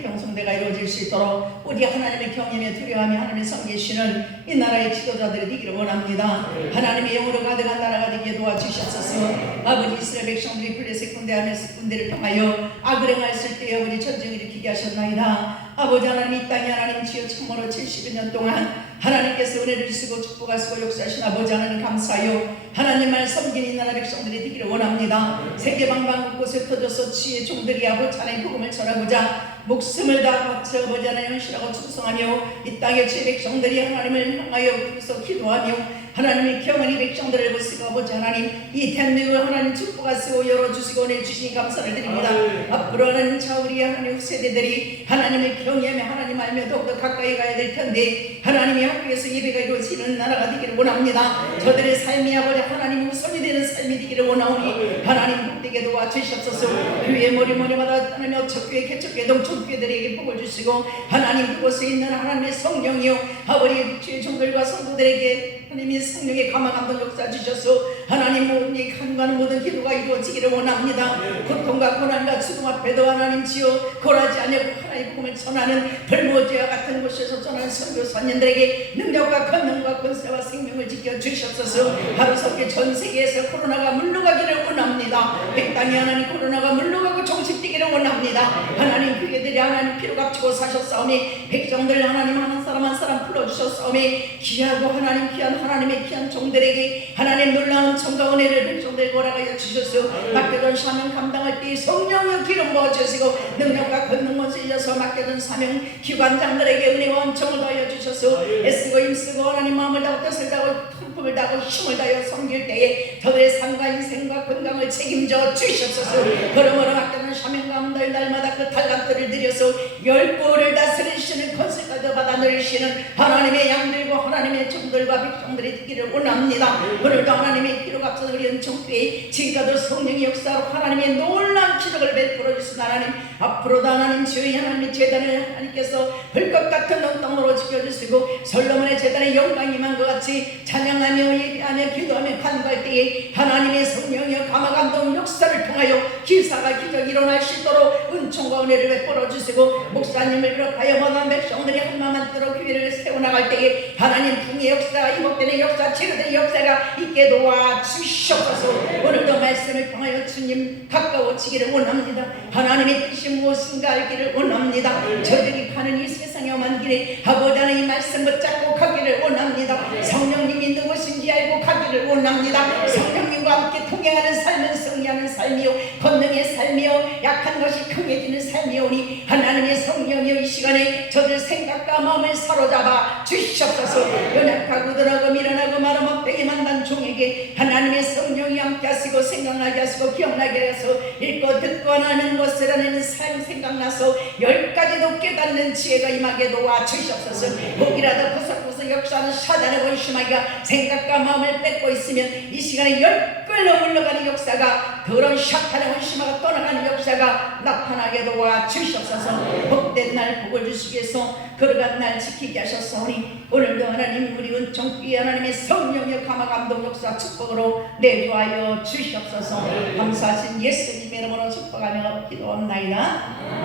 병성대가 이루어질 수 있도록 우리 하나님의 경외에 두려워하며 하나님의 섬기시는 이 나라의 지도자들이 되기를 원합니다. 하나님의 영으로 가득한 나라가 되게 도와주셨소서. 아버지 이스라엘 백성들이 블레셋 군대하면서 군대를 통하여 악을 행하였을 때에 아버지 전쟁을 일으키게 하셨나이다. 아버지 하나님 이 땅에 하나님 지어 참으로 70여 동안 하나님께서 은혜를 주시고 축복하시고 역사하신 아버지 하나님 감사하여 하나님만 섬기는 이 나라 백성들이 되기를 원합니다. 세계 방방 곳곳에 흩어져서 지혜의 종들이 아버지 하나님 복음을 전하고자 목숨을 다 바쳐 아버지 하나님 헌신하고 충성하며 이 땅의 제 백성들이 하나님을 향하여 부서 기도하며 하나님의 경원이 백성들을 보시고 아버지 하나님 이 대한민국을 하나님 축복하시고 열어주시고 내주시니 감사를 드립니다. 앞으로 하나님 우리 하나님 후세대들이 하나님을 경외하며 하나님 알며 더욱더 가까이 가야 될 텐데 하나님의 학교에서 예배가 이루어지는 나라가 되기를 원합니다. 저들의 삶이 아버지 하나님 우선이 되는 삶이 되기를 원하오니 하나님 복되게 도와주시옵소서. 교회 머리마다 하나님 어척교회 개척교회 동천교회들에게 복을 주시고 하나님 그곳에 있는 하나님의 성령이요 아버지의 주의 종들과 성도들에게 하나님의 성령의 감화감동 역사 주셔서 하나님 모든 이 간과는 모든 기도가 이루어지기를 원합니다. 고통과 고난과 죽음 앞에도 하나님 지어 고라지 않고 하나님의 복음을 전하는 벌모지와 같은 곳에서 전하는 선교사님들에게 능력과 권능과 권세와 생명을 지켜주셨소서. 하루속에 전 세계에서 코로나가 물러가기를 원합니다. 백당이 하나님 코로나가 물러가고 종식되기를 원합니다. 하나님 교회들이 하나님 피로 값주고 사셨사오니 백성들 하나님 한 사람 한 사람 불러주셨사오니 귀하고 하나님 귀한 하나님의 귀한 종들에게 하나님 놀라운 정과 은혜를 백성들 고라하여 주셔서 맡겨둔 사명 감당할 때 성령의 기름 부어주시고 능력과 권능을 쓰셔서 맡겨둔 사명 기관장들에게 은혜와 은총을 더하여 주셔서 애쓰고 힘쓰고 하나님 마음을 다하고 뜻을 다하고 품을 다하고 힘을 다하여 섬길 때에 저들의 삶과 인생과 건강을 책임져 주시옵소서. 그러므로 맡겨둔 사명 감당을 날마다 그 탈락들을 들여서 열보를 다스리시는 권세까지 받아 누리시는 하나님의 양들과 하나님의 종들과 백성들이 되기를 원합니다. 오늘도 하나님의 기록 앞서 우리 은총교회 지금까지 성령의 역사로 하나님의 놀라운 기적을 베풀어 주신 하나님 앞으로도 하나님 주의 하나님의 재단을 하나님께서 불꽃 같은 눈동으로 지켜주시고 솔로몬의 재단의 영광이 임한 것 같이 찬양하며 예배하며 기도하며 간구할 때에 하나님의 성령의 감화감동 역사를 통하여 기사가 기적이 일어날 수 있도록 은총과 은혜를 베풀어 주시고 목사님을 비롯하여 모든 백성들이 한마음만 들어 교회를 세워나갈 때에 하나님 풍의 역사가 이목되는 역사 치료된 역사가 있게 도와주시옵소서. 오늘도 말씀을 통하여 주님 가까워지기를 원합니다. 하나님의 뜻이 무엇인가 알기를 원합니다. 저들이 가는 이 세상의 험한 길에 아버지 하나님 이 말씀 붙잡고 가기를 원합니다. 성령님이 누구신지 알고 가기를 원합니다. 성령님과 함께 동행하는 삶은 승리하는 삶이요 권능의 삶이요 약한 것이 강해지는 삶이오니 하나님의 성령이여 이 시간에 저들 생각과 마음을 사로잡아 주시옵소서. 연약하고 들하고 미련하고 마음 없되게 만난 종에게 하나님의 성령이 함께 하시고 생각나게 하시고 기억나게 해서 읽고 듣고 하나님 것을 하는 삶 생각나서 10가지도 깨닫는 지혜가 임하게 도와주시옵소서. 혹이라도 구석구석 역사하는 사단의 원심하기가 생각과 마음을 뺏고 있으면 이 시간에 10걸로 물러가는 역사가 더러운 샤탄의 원심하가 떠나가는 역사가 나타나게 도와주시옵소서. 복된 날 복을 주시기 위해서 걸어간 날 지키게 하셨사오니 오늘도 하나님 우리 은총교회 하나님의 성령의 감화감동 역사 축복으로 내주하여 주시옵소서. 감사하신 예수님의 이름으로 축복하며 기도합나이다.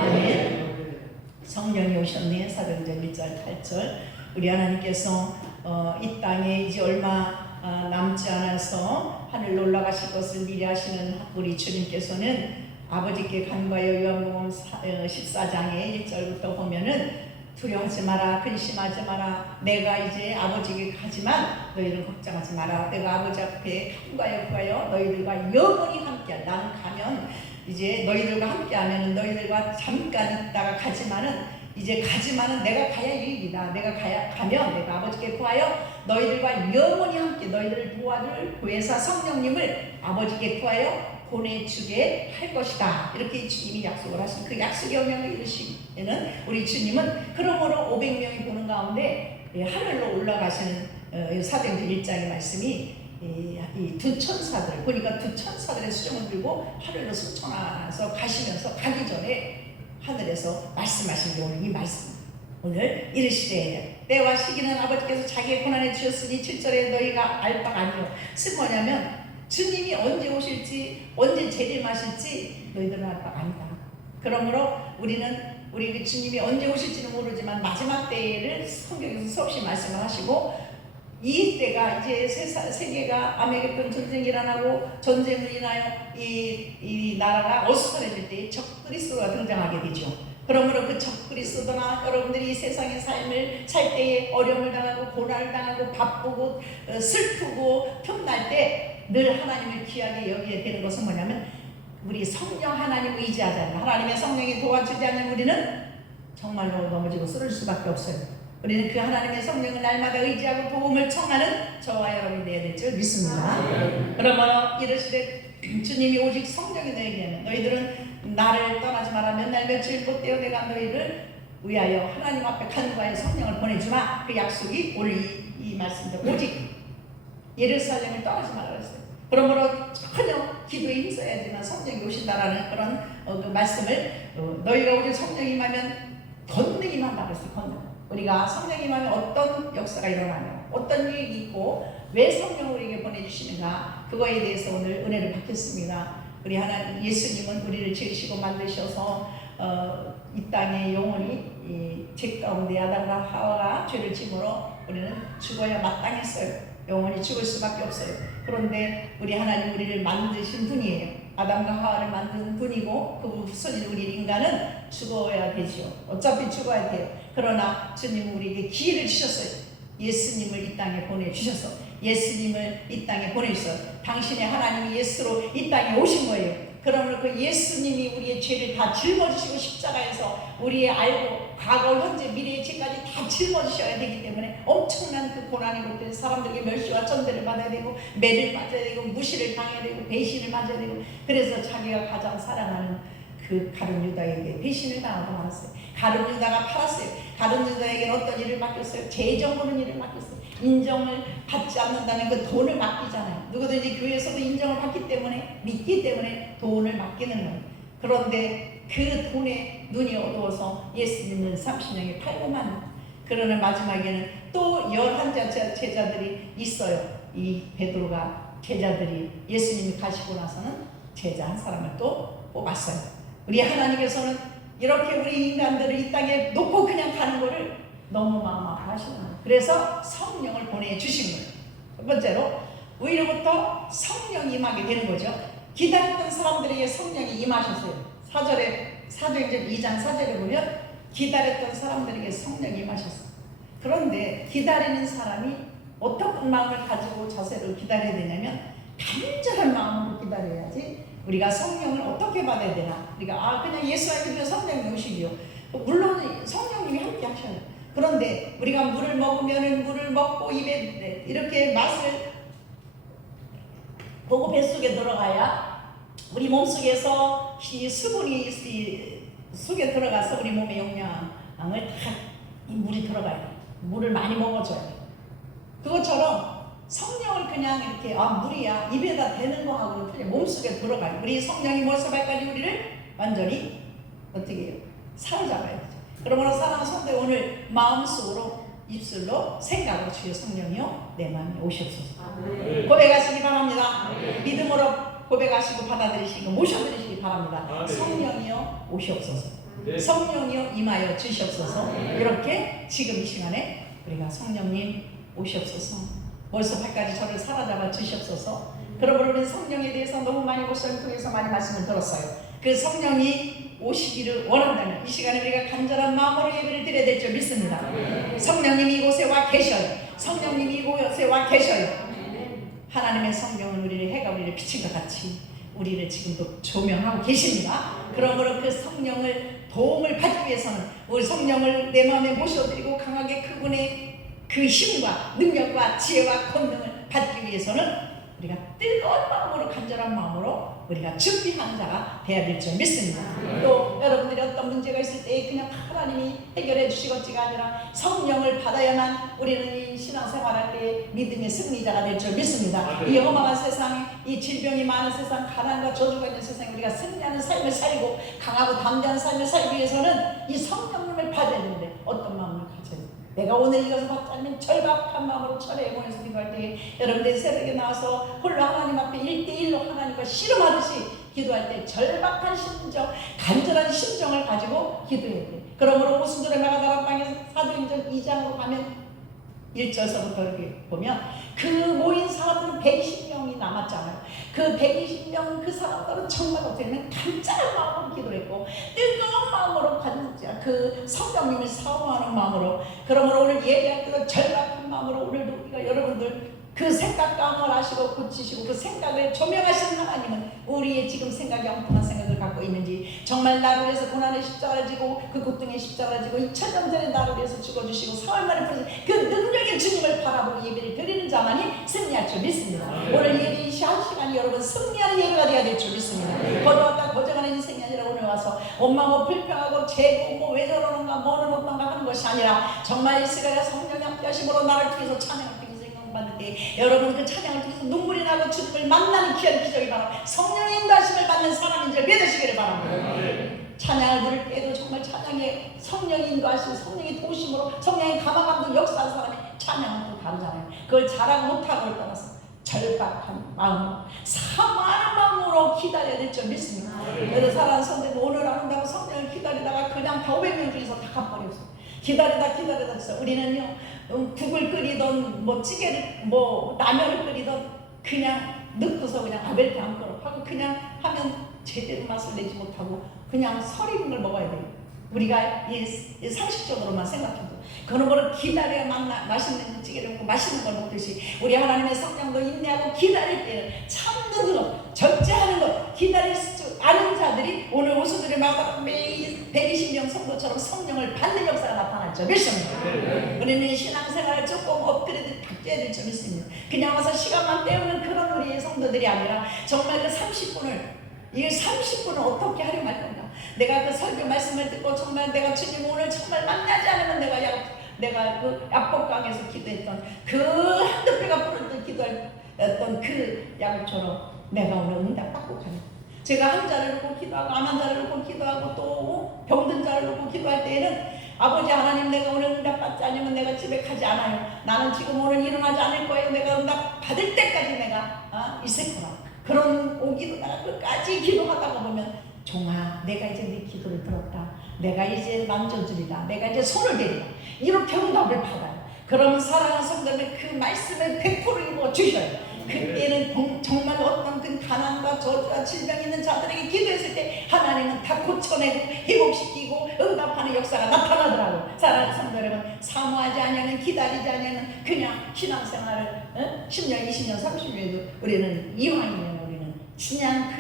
아멘. 성령이 오셨네. 사도행전 1절 8절 우리 하나님께서 이 땅에 이제 얼마 남지 않아서 하늘로 올라가실 것을 미리 하시는 우리 주님께서는 아버지께 간과하여 요한복음 14장의 1절부터 보면은 두려워하지 마라 근심하지 마라 내가 이제 아버지께 가지만 너희들 걱정하지 마라 내가 아버지 앞에 간과하여 가요 너희들과 영원히 함께할 나는 가면 이제 너희들과 함께하면 너희들과 잠깐 있다가 가지만은 이제 가지만은 내가 가야 일이다. 내가 가면 내가 아버지께 구하여 너희들과 영원히 함께 너희들을 도와줄 구혜사 성령님을 아버지께 구하여 보내주게 할 것이다. 이렇게 주님이 약속을 하신 그 약속의 영향을 이루시는 우리 주님은 그러므로 500명이 보는 가운데 하늘로 올라가시는 사도행전 1장의 말씀이 이 두 천사들 보니까 두 천사들의 수정을 들고 하늘로 승천하서 가시면서 가기 전에 하늘에서 말씀하신 게 오늘 이 말씀 오늘 이르시되 때와 시기는 아버지께서 자기의 고난에 주셨으니 7절에 너희가 알 바가 아니요. 무슨 뭐냐면 주님이 언제 오실지 언제 재림하실지 너희들은 알 바가 아니다. 그러므로 우리는 우리 그 주님이 언제 오실지는 모르지만 마지막 때를 성경에서 수없이 말씀을 하시고, 이 때가 이제 세계가 아메리칸 전쟁이 일어나고 전쟁을 인하여 이 나라가 어수선해질 때 적그리스도가 등장하게 되죠. 그러므로 그 적그리스도나 여러분들이 이 세상의 삶을 살 때에 어려움을 당하고 고난을 당하고 바쁘고 슬프고 틈날 때 늘 하나님을 귀하게 여기게 되는 것은 뭐냐면, 우리 성령 하나님을 의지하잖아요. 하나님의 성령이 도와주지 않는 우리는 정말로 넘어지고 쓰러질 수밖에 없어요. 우리는 그 하나님의 성령을 날마다 의지하고 도움을 청하는 저와 여러분이 되어야 될 줄 믿습니다. 그러므로 이르시되 주님이 오직 성령이 너에게는, 너희들은 나를 떠나지 마라. 몇 날 며칠 못되어 내가 너희를 위하여 하나님 앞에 간구하여 성령을 보내주마. 그 약속이 오늘 이 말씀입니다. 오직 예루살렘을 떠나지 말라 그랬어요. 그러므로 전혀 기도에 힘써야 되나 성령이 오신다라는 그런 그 말씀을, 너희가 오직 성령이 임하면 권능이 임한다 그랬어요. 권능. 우리가 성령이 임하면 어떤 역사가 일어나며 어떤 일이 있고 왜 성령을 우리에게 보내주시는가, 그거에 대해서 오늘 은혜를 받겠습니다. 우리 하나님 예수님은 우리를 지으시고 만드셔서 이 땅에 영원히 이 죄 가운데 아담과 하와가 죄를 지므로 우리는 죽어야 마땅했어요. 영원히 죽을 수밖에 없어요. 그런데 우리 하나님 우리를 만드신 분이에요. 아담과 하와를 만든 분이고 그 후손인 우리 인간은 죽어야 되죠. 어차피 죽어야 돼요. 그러나 주님은 우리에게 기회를 주셨어요. 예수님을 이 땅에 보내주셔서, 예수님을 이 땅에 보내주셔서 당신의 하나님이 예수로 이 땅에 오신 거예요. 그러므로 그 예수님이 우리의 죄를 다 짊어지시고 십자가에서 우리의 알고 과거, 현재, 미래의 죄까지 다 짊어지셔야 되기 때문에 엄청난 그 고난이 올 사람들에게 멸시와 전대를 받아야 되고 매를 맞아야 되고 무시를 당해야 되고 배신을 맞아야 되고, 그래서 자기가 가장 사랑하는 그 가룟 유다에게 배신을 당하고 말았어요. 가룟 유다가 팔았어요. 가룟 유다에게 어떤 일을 맡겼어요? 재정 보는 일을 맡겼어요. 인정을 받지 않는다면 그 돈을 맡기잖아요. 누구든지 교회에서도 인정을 받기 때문에, 믿기 때문에 돈을 맡기는 거예요. 그런데 그 돈에 눈이 어두워서 예수님은 30년에 팔고만, 그러는 마지막에는 또 11 제자들이 있어요. 이 베드로가 제자들이 예수님이 가시고 나서는 제자 한 사람을 또 뽑았어요. 우리 하나님께서는 이렇게 우리 인간들을 이 땅에 놓고 그냥 가는 거를 너무 마음 아파하시는 거예요. 그래서 성령을 보내주신 거예요. 첫 번째로 위로부터 성령이 임하게 되는 거죠. 기다렸던 사람들에게 성령이 임하셨어요. 사도행전 2장 4절에 보면 기다렸던 사람들에게 성령이 임하셨어요. 그런데 기다리는 사람이 어떤 마음을 가지고 자세를 기다려야 되냐면, 간절한 마음으로 기다려야지. 우리가 성령을 어떻게 받아야 되나? 우리가 그냥 예수 알고 믿으면 성령이 오시기요. 물론 성령님이 함께 하셔요. 그런데 우리가 물을 먹으면 물을 먹고 입에 이렇게 맛을 보고 뱃속에 들어가야 우리 몸속에서 이 수분이 속에 들어가서 우리 몸의 영양을 다 이 물이 들어가야 돼요. 물을 많이 먹어줘야 돼요. 그것처럼 성령을 그냥 이렇게 물이야 입에다 대는 거하고는 틀려. 몸속에 들어가요. 우리 성령이 머리서발까지 우리를 완전히 어떻게 해요? 사로잡아야 되죠. 그러므로 사랑하는 성도, 오늘 마음속으로, 입술로, 생각으로 주의 성령이요 내 마음에 오시옵소서. 고백하시기 바랍니다. 믿음으로 고백하시고 받아들이시고 모셔드리시기 바랍니다. 성령이요 오시옵소서. 성령이요 임하여 주시옵소서. 이렇게 지금 이 시간에 우리가 성령님 오시옵소서, 머리서발까지 저를 사로잡아 주시옵소서. 그러므로 우리 성령에 대해서 너무 많이 목사님 통해서 많이 말씀을 들었어요. 그 성령이 오시기를 원한다면 이 시간에 우리가 간절한 마음으로 예배를 드려야 될 줄 믿습니다. 성령님이 이곳에 와 계셔요. 성령님이 이곳에 와 계셔요. 하나님의 성령은 우리를 해가 우리를 비친 것 같이 우리를 지금도 조명하고 계십니다. 그러므로 그 성령을 도움을 받기 위해서는 우리 성령을 내 마음에 모셔드리고 강하게 그분의 그 힘과 능력과 지혜와 권능을 받기 위해서는 우리가 뜨거운 마음으로, 간절한 마음으로 우리가 준비하는 자가 되어야 될 줄 믿습니다. 또 여러분들이 어떤 문제가 있을 때 그냥 하나님이 해결해 주시겠지가 아니라 성령을 받아야만 우리는 이 신앙생활할 때 믿음의 승리자가 될 줄 믿습니다. 이 험한 세상, 이 질병이 많은 세상, 가난과 저주가 있는 세상에 우리가 승리하는 삶을 살고 강하고 담대한 삶을 살기 위해서는 이 성령님을 받아야 되는데 어떤 마음을 가져야 돼요? 내가 오늘 이것을 받지 않으면 절박한 마음으로 철회에 보내서 기도할 때 여러분들이 새벽에 나와서 홀로 하나님 앞에 1대1로 하나님과 씨름하듯이 기도할 때 절박한 심정, 간절한 심정을 가지고 기도해야 돼. 그러므로 오순절에 마가다락방에서 사도행전 2장으로 가면 1절서부터 이렇게 보면 그 모인 사람들은 120명이 남았잖아요. 그 120명 그 사람들은 정말 어떻게 보면 간절한 마음으로 기도했고 뜨거운 마음으로 그 성령님을 사모하는 마음으로, 그러므로 오늘 예배할 때도 절박한 마음으로 오늘도 우리가 여러분들 그 생각감을 아시고 고치시고 그 생각을 조명하시는 하나님은 우리의 지금 생각이 엉뚱한 생각을 갖고 있는지, 정말 나를 위해서 고난의 십자가를 지고 그 고통의 십자가를 지고 2000년 전에 나를 위해서 죽어주시고 사흘 만에 부르신 그 능력의 주님을 바라보고 예배를 드리는 자만이 승리할 줄 믿습니다. 오늘 예배 이 한 시간이 여러분 승리하는 예배가 되어야 될 줄 믿습니다. 거저왔다 거저가는 인생이 아니라 오늘 와서 엄마 뭐 불평하고 죄고 뭐 왜 저러는가 뭐는 어떤가 하는 것이 아니라 정말 이 시간에 성령이 함께 하심으로 나를 통해서 찬양을 받을 때 여러분 그 찬양을 통해서 눈물이 나고 주님을 만나는 귀한 기적이 바로 성령의 인도하심을 받는 사람인 줄 믿으시기를 바랍니다. 찬양을 부를 때도 정말 찬양에 성령이 인도하시고 성령의 도심으로 성령의 감화감동 역사한 사람의 찬양은 또 다르잖아요. 그걸 잘하고 못하고를 떠나서 절박한 마음으로 사모하는 마음으로 기다려야 될 줄 믿습니다. 그래서 사랑하는 성도들 오늘 안 온다고 성령을 기다리다가 그냥 다 500명 중에서 다 가버렸어. 기다리다 있어. 우리는요 국을 끓이던 뭐 찌개를 뭐 라면을 끓이던 그냥 넣고서 그냥 아벨트 안 걸어 하고 그냥 하면 제대로 맛을 내지 못하고 그냥 설익은 걸 먹어야 돼요. 우리가 이 상식적으로만 생각해도 그런 기다려야 맛있는 찌개를 먹고 맛있는 걸 먹듯이 우리 하나님의 성령도 인내하고 기다릴 때는 참는 것, 절제하는 것, 기다릴 줄 아는 자들이 오늘 오순절에 마가 120명 성도처럼 성령을 받는 역사가 나타날 줄 믿습니다. 우리는 신앙생활을 조금 업그레이드 바뀌어야 될 줄 믿습니다. 그냥 와서 시간만 때우는 그런 우리의 성도들이 아니라 정말 그 30분을 이 30분을 어떻게 활용할 건가? 내가 그 설교 말씀을 듣고 정말 내가 주님 오늘 정말 만나지 않으면 내가 그 약복강에서 기도했던 그 한두 배가 부를 때 기도했던 그 야곱처럼 내가 오늘 응답 받고 가는. 제가 한 자를 놓고 기도하고 암한 자를 놓고 기도하고 또 병든 자를 놓고 기도할 때에는 아버지 하나님 내가 오늘 응답 받지 않으면 내가 집에 가지 않아요. 나는 지금 오늘 일어나지 않을 거예요. 내가 응답 받을 때까지 내가 있을 거라. 그런 오기도 내가 끝까지 기도하다가 보면 종아 내가 이제 네 기도를 들었다. 내가 이제 만져주리라. 내가 이제 손을 대리라. 이렇게 응답을 받아요. 그러면 사랑하는 성도들 그 말씀을 100% 이루어 주셔요. 그때는 정말 어떤 그 가난과 저주와 질병 있는 자들에게 기도했을 때 하나님은 다 고쳐내고 회복시키고 응답하는 역사가 나타나더라고요. 사랑하는 성도 여러분, 사모하지 않으면 기다리지 않으면 그냥 신앙생활을 10년, 20년, 30년에도 우리는 이왕이면 우리는 그냥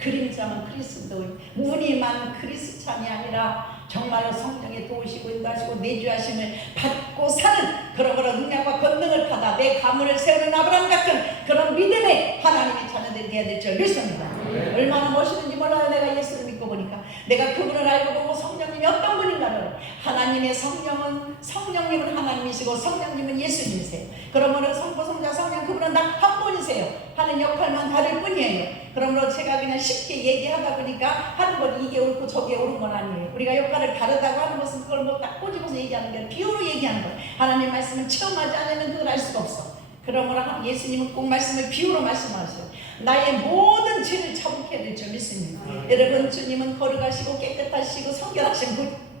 그림자만 그리스도인 무늬만 그리스찬이 아니라 정말로 성령의 도우시고 인도하시고 내주하심을 받고 사는 그러므로 능력과 권능을 받아 내 가문을 세우는 아브라함 같은 그런 믿음의 하나님의 자녀들이 되어야 될 줄 믿습니다. 얼마나 멋있는지 몰라요. 내가 예수를 믿고 보니까 내가 그분을 알고 보고 성령님이 어떤 분인가를 하나님의 성령님은 하나님이시고 성령님은 예수님이세요. 그러므로 성부 성자 성령 그분은 다 한 분이세요. 하는 역할만 다를 뿐이에요. 그러므로 제가 그냥 쉽게 얘기하다 보니까 하는 건 이게 옳고 저게 옳은 건 아니에요. 우리가 역할을 다르다고 하는 것은 그걸 뭐 딱 꼬집어서 얘기하는 게 아니라 비유로 얘기하는 거예요. 하나님 말씀을 체험하지 않으면 그걸 알 수가 없어. 그러므로 예수님은 꼭 말씀을 비유로 말씀하셔요. 나의 모든 죄를 자복해야 될 줄 믿습니다. 여러분 주님은 거룩하시고 깨끗하시고 성결하신 분.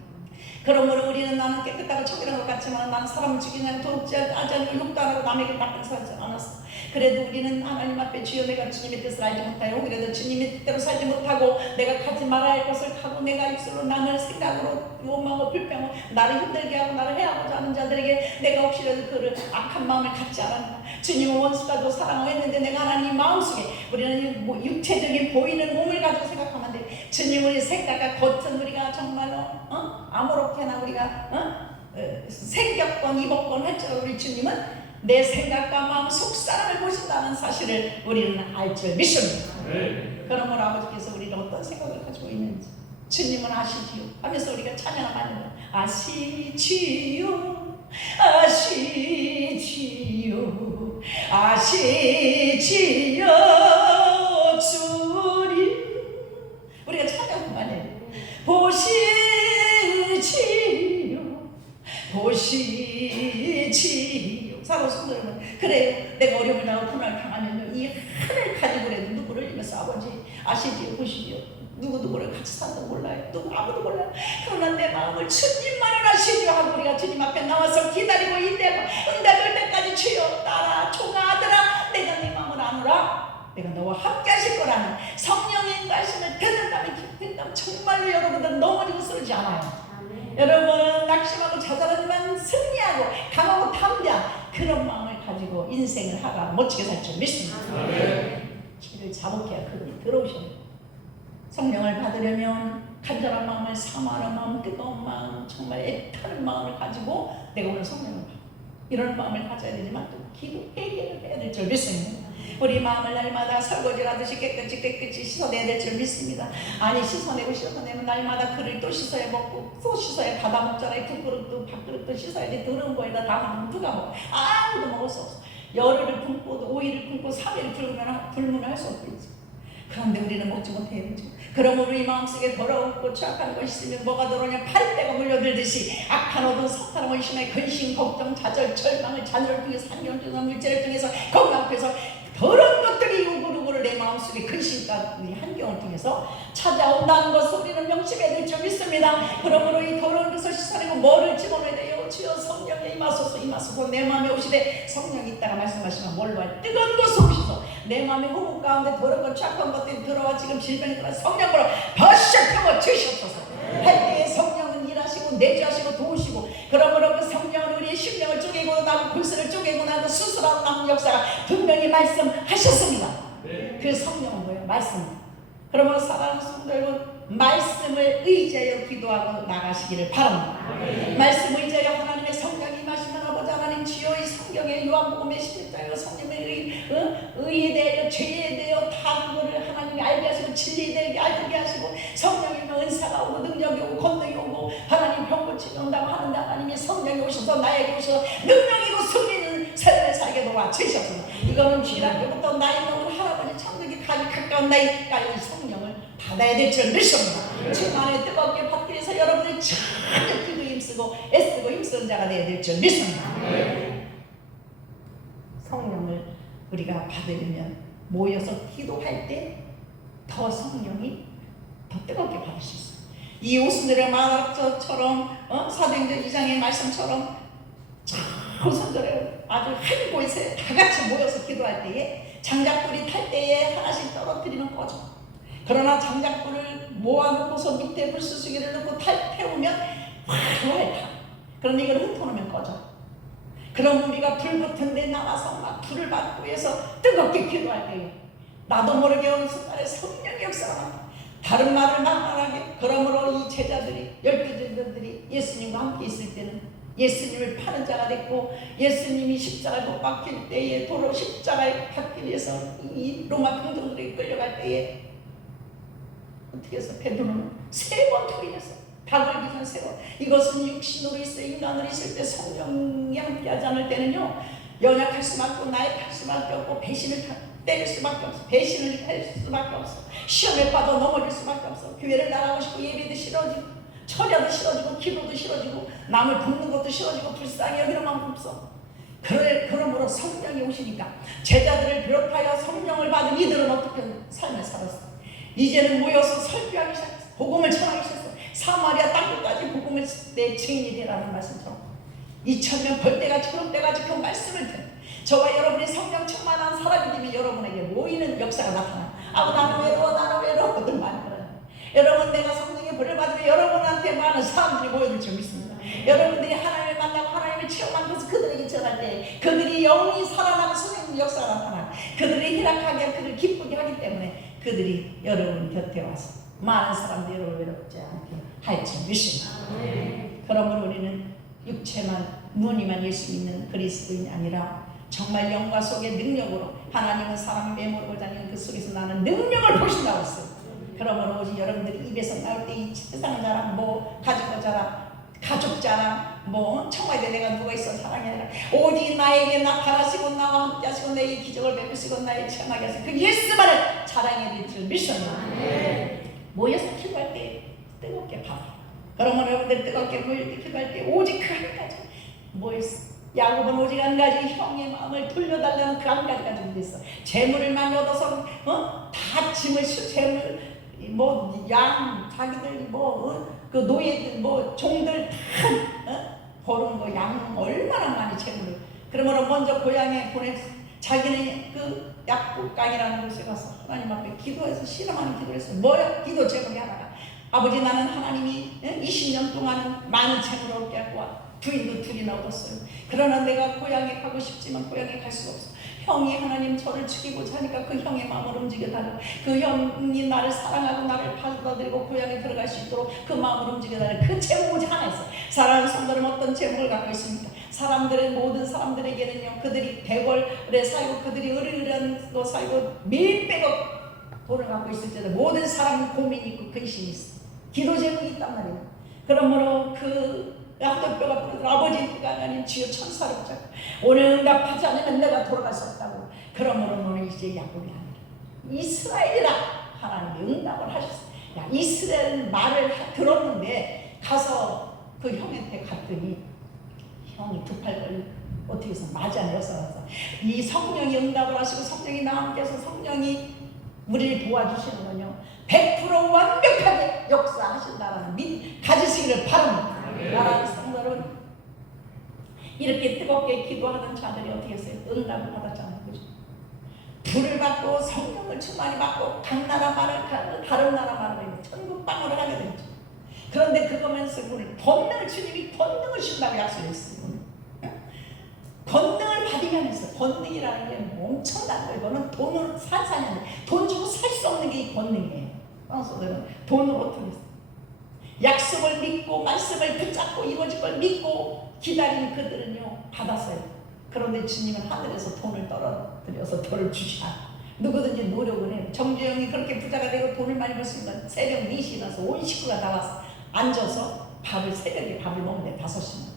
그러므로 우리는 나는 깨끗하고 청결한 것 같지만 나는 사람을 죽이지 않고 도둑질 하지 않고 욕도 안 하고 남에게 나쁜 소리 하지 않았어. 그래도 우리는 하나님 앞에 주여 내가 주님의 뜻을 알지 못하여 혹이라도 주님의 뜻대로 살지 못하고 내가 가지 말아야 할 것을 가고 내가 입술로 남을 생각으로 요망하고 불평하고 나를 힘들게 하고 나를 해하고자 하는 자들에게 내가 혹시라도 그를 악한 마음을 갖지 않았나. 주님은 원수가도 사랑하고 했는데 내가 하나님 마음속에 우리는 뭐 육체적인 보이는 몸을 가지고 생각하면 안 돼. 주님 우리 생각과 겉은 우리가 정말로 아무렇게나 우리가 생겼건 입었건 할지라도 우리 주님은 내 생각과 마음 속사람을 보신다는 사실을 우리는 알 줄 믿습니다. 그러므로 아버지께서 우리는 어떤 생각을 가지고 있는지 주님은 아시지요 하면서 우리가 찬양을 하는 거예요. 아시지요 아시지요 아시지요 주님. 우리가 찬양만 해요. 보시지요 보시지요 사도 성도 여러분, 그래요. 내가 어려움을 당하고 고난을 당하면요, 이 하늘 가지고라도 누구를 위해서 아버지 아시지요, 보시지요. 누구를 같이 산다고 몰라요. 아무도 몰라요. 그러나 내 마음을 주님만은 아시지요 하고 우리가 주님 앞에 나와서 기다리고 인내하고 응답할 때까지 주여 따라 종아 아들아 내가 네 마음을 아노라. 내가 너와 함께 하실 거라는 성령의 인도하심을 듣는다면 기쁘다면 정말로 여러분들 넘어지고 쓰러지지 않아요. 여러분은 낙심하고 좌절하지만 승리하고 강하고 담대한 그런 마음을 가지고 인생을 하가 멋지게 살 줄 믿습니다. 길을 자복해야 그분이 들어오셔요. 성령을 받으려면 간절한 마음을 사모하는 마음, 뜨거운 마음, 정말 애타는 마음을 가지고 내가 오늘 성령을 받아 이런 마음을 가져야 되지만 또 기도 회개를 해야 될 줄 믿습니다. 우리 마음을 날마다 설거지하듯이 깨끗이 씻어내야 될 줄 믿습니다. 아니 씻어내면 날마다 그를 또 씻어야 먹고 또 씻어야 받아 먹잖아요. 두 그릇도 밥그릇도 씻어야지. 더러운 거에다 담으면 누가 먹어? 아무도 먹을 수 없어. 열흘을 굶고 5일을 굶고 3일을 불문을 할 수 없겠지. 그런데 우리는 먹지 못해요. 그러므로 우리 마음속에 더러웠고 추악한 것이 있으면 뭐가 더러우냐 파리떼가 물려들듯이 악한 어두운 석탄을 의심해 근심, 걱정, 좌절, 절망을 자녀를 통해서 환경을 통해서 물질을 통해서 건강 앞에서 더러운 것들이 우글우글 내 마음속에 근심과 우리 환경을 통해서 찾아온다는 것을 우리는 명심해야 될 줄 믿습니다. 그러므로 이 더러운 것을 씻어내고 뭐를 집어넣어야 돼요? 주여 성령에 임하소서 내 마음에 오시되 성령이 있다가 말씀하시면 뭘로 할 뜨거운 것을 오시소 내 마음의 호흡 가운데 더러운 것 착한 것들이 들어와 지금 질병이 들어와 성령으로 버셔 주시옵소서. 할 때에 성령은 일하시고 내주하시고 도우시고 그러므로 그 성령은 우리의 심령을 쪼개고 나고 골수를 쪼개고 나고 수술하고 남은 역사가 분명히 말씀하셨습니다. 그 성령은 뭐예요? 말씀. 그러므로 사랑하는 성도 여러분 말씀을 의지하여 기도하고 나가시기를 바랍니다. 말씀 의지하여 하나님의 성령이 임하시면 아버지 하나님 주여 이 성경의 요한복음의 11장에 성령의 의에 대하여 죄에 대하여 다 그거를 하나님이 알게 하시고 진리에 대하여 알게 하시고 성령의 은사가 오고 능력이 오고 권능이 오고 하나님 병 고치게 온다고 하는데 하나님의 성령이 오셔서 나에게 오셔서 능력이고 승리는 삶을 살게 도와주셨습니다. 이거는 주일학교부터 나이 먹은 할아버지 천국에 가까운 나이까지 성령을 받아야 될 줄 믿습니다. 주님 안에 뜨겁게 받기 위해서 여러분들이 잘 기도 힘쓰고 애쓰고 힘쓰는 자가 되어야 될 줄 믿습니다. 성령을 우리가 받으려면 모여서 기도할 때 더 성령이 더 뜨겁게 받을 수 있어요. 이 오순절의 마라처럼 사도행전 2장의 말씀처럼 오순절에 아주 한 곳에 다 같이 모여서 기도할 때에 장작불이 탈 때에 하나씩 떨어뜨리면 꺼져. 그러나 장작불을 모아놓고서 밑에 불수수기를 넣고 태우면 활활 타. 그런데 이걸 흩어놓으면 꺼져. 그럼 우리가 불 붙은 데 나와서 막 불을 받고 해서 뜨겁게 기도할 때에 나도 모르게 어느 순간에 성령의 역사가 나타. 다른 말을 말하게. 그러므로 이 제자들이 12 제자들이 예수님과 함께 있을 때는 예수님을 파는 자가 됐고 예수님이 십자가에 못 박힐 때에 도로 십자가에 박기 위해서 이 로마 병정들이 끌려갈 때에 어떻게 해서 베드로는 3번 돌이면서 박을 기전 3번. 이것은 육신으로 있어 인간으로 있을 때 성령이 함께하지 않을 때는요 연약할 수밖에 없고 나약할 수밖에 없고 배신을 때릴 수밖에 없어. 배신을 할 수밖에 없어. 시험에 빠져 넘어질 수밖에 없어. 교회를 나가고 싶고 예배도 싫어지고 처녀도 싫어지고 기도도 싫어지고 남을 붓는 것도 싫어지고 불쌍히 여기는 마음 없어. 그러므로 성령이 오시니까 제자들을 비롯하여 성령을 받은 이들은 어떻게 삶을 살았어? 이제는 모여서 설교하기 시작했어. 복음을 전하기 시작했어. 사마리아 땅끝까지 복음을 내 증인이 되라는 말씀처럼 2000년 벌떼가 초록떼가 그 말씀을 듣는 저와 여러분이 성령 충만한 사람이 되면 여러분에게 모이는 역사가 나타나. 나는 외로워 그들 많이 그러네. 여러분 내가 성령의 불을 받으면 여러분한테 많은 사람들이 모여들 줄 믿습니다. 여러분들이 하나님을 만나고 하나님을 체험한 것을 그들에게 전할 때 그들이 영이 살아나는 성령의 역사가 나타나. 그들이 희락하게 그들을 기쁘게 하기 때문에 그들이 여러분 곁에 와서 많은 사람들이 여러분 외롭지 않게 할 줄 믿습니다. 그러므로 우리는 육체만 눈이만 예수 믿는 그리스도인이 아니라 정말 영과 속의 능력으로 하나님은 사람이 메모를 다니는 그 속에서 나는 능력을 보신다고 했어요. 그러므로 오직 여러분들이 입에서 나올 때 이 세상 자랑 가지고 자랑 가족 자랑 청와대 내가 누가 있어 사랑이 아니라 오직 나에게 나타나시고 나와 함께 하시고 내게 기적을 베푸시고 나에게 체험하게 하시고 그 예수만을 자랑해야 될 줄 믿습니다. 모여서 기도할 때 뜨겁게 받아. 그러면 여러분들 뜨겁게 모일 때 기도할 때 오직 그 한 가지 모였어. 야곱은 오직 한 가지, 형의 마음을 돌려달라는 그 한 가지가 준비됐어. 재물을 많이 얻어서 다 짐을 재물 양 자기들 그 노예들 종들 다 버는 거 양 얼마나 많이 재물을. 그러므로 먼저 고향에 보냈어. 자기는 그 약국강이라는 곳에 가서 하나님 앞에 기도해서 실험하는 기도를 했어요. 뭐야? 기도 제목이 하나가, 아버지 나는 하나님이 20년 동안은 많은 재물을 얻게 하고 부인도 둘이나 얻었어요. 그러나 내가 고향에 가고 싶지만 고향에 갈 수가 없어. 형이 하나님 저를 죽이고자 하니까 그 형의 마음을 움직여달라고, 그 형이 나를 사랑하고 나를 받아들이고 고향에 들어갈 수 있도록 그 마음을 움직여달라고. 그 제목이 하나 있어요. 사랑하는 성도는 어떤 제목을 갖고 있습니까? 사람들은, 모든 사람들에게는요, 그들이 대궐에 살고 그들이 으르르한 거 살고 밀배고 돈을 갖고 있을지라도 모든 사람은 고민이 있고 근심이 있어. 기도 제목이 있단 말이에요. 그러므로 그 야곱뼈가 부르더라. 아버지가 하나님 주여 천사를 붙잡고 오늘 응답하지 않으면 내가 돌아갈 수 없다고. 그러므로 너는 이제 야곱이 아니라 이스라엘이라 하나님이 응답을 하셨어. 야, 이스라엘 말을 들었는데 가서 그 형한테 갔더니 형이 두팔걸 어떻게 해서 맞아내서 이 성령이 응답을 하시고 성령이 나와 함께해서 성령이 우리를 도와주시는군요. 100% 완벽하게 역사하신다라는 믿 가지시기를 바랍니다. 나라는 성도 여러분, 이렇게 뜨겁게 기도하는 자들이 어떻게 했어요? 응답을 받았잖아요. 그죠? 불을 받고 성령을 충만히 받고 각 나라 말을 가고 다른 나라 말을 천국 방으로 가게 되죠. 그런데 그거면서 우리 권능을, 주님이 권능을 주신다고 약속했어요. 권능을 받으면서, 권능이라는 게 엄청난 거. 이거는 돈으로 사는, 돈 주고 살 수 없는 게 이 권능이에요. 성도들은 돈으로 어떻게 했어요? 약속을 믿고 말씀을 붙잡고 이루어질 걸 믿고 기다리는 그들은요 받았어요. 그런데 주님은 하늘에서 돈을 떨어뜨려서 돈을 주지 않아. 누구든지 노력을 해요. 정주영이 그렇게 부자가 되고 돈을 많이 벌었으니까 새벽 4시에 나서 온 식구가 다 와서 앉아서 새벽에 밥을 먹는데 5시면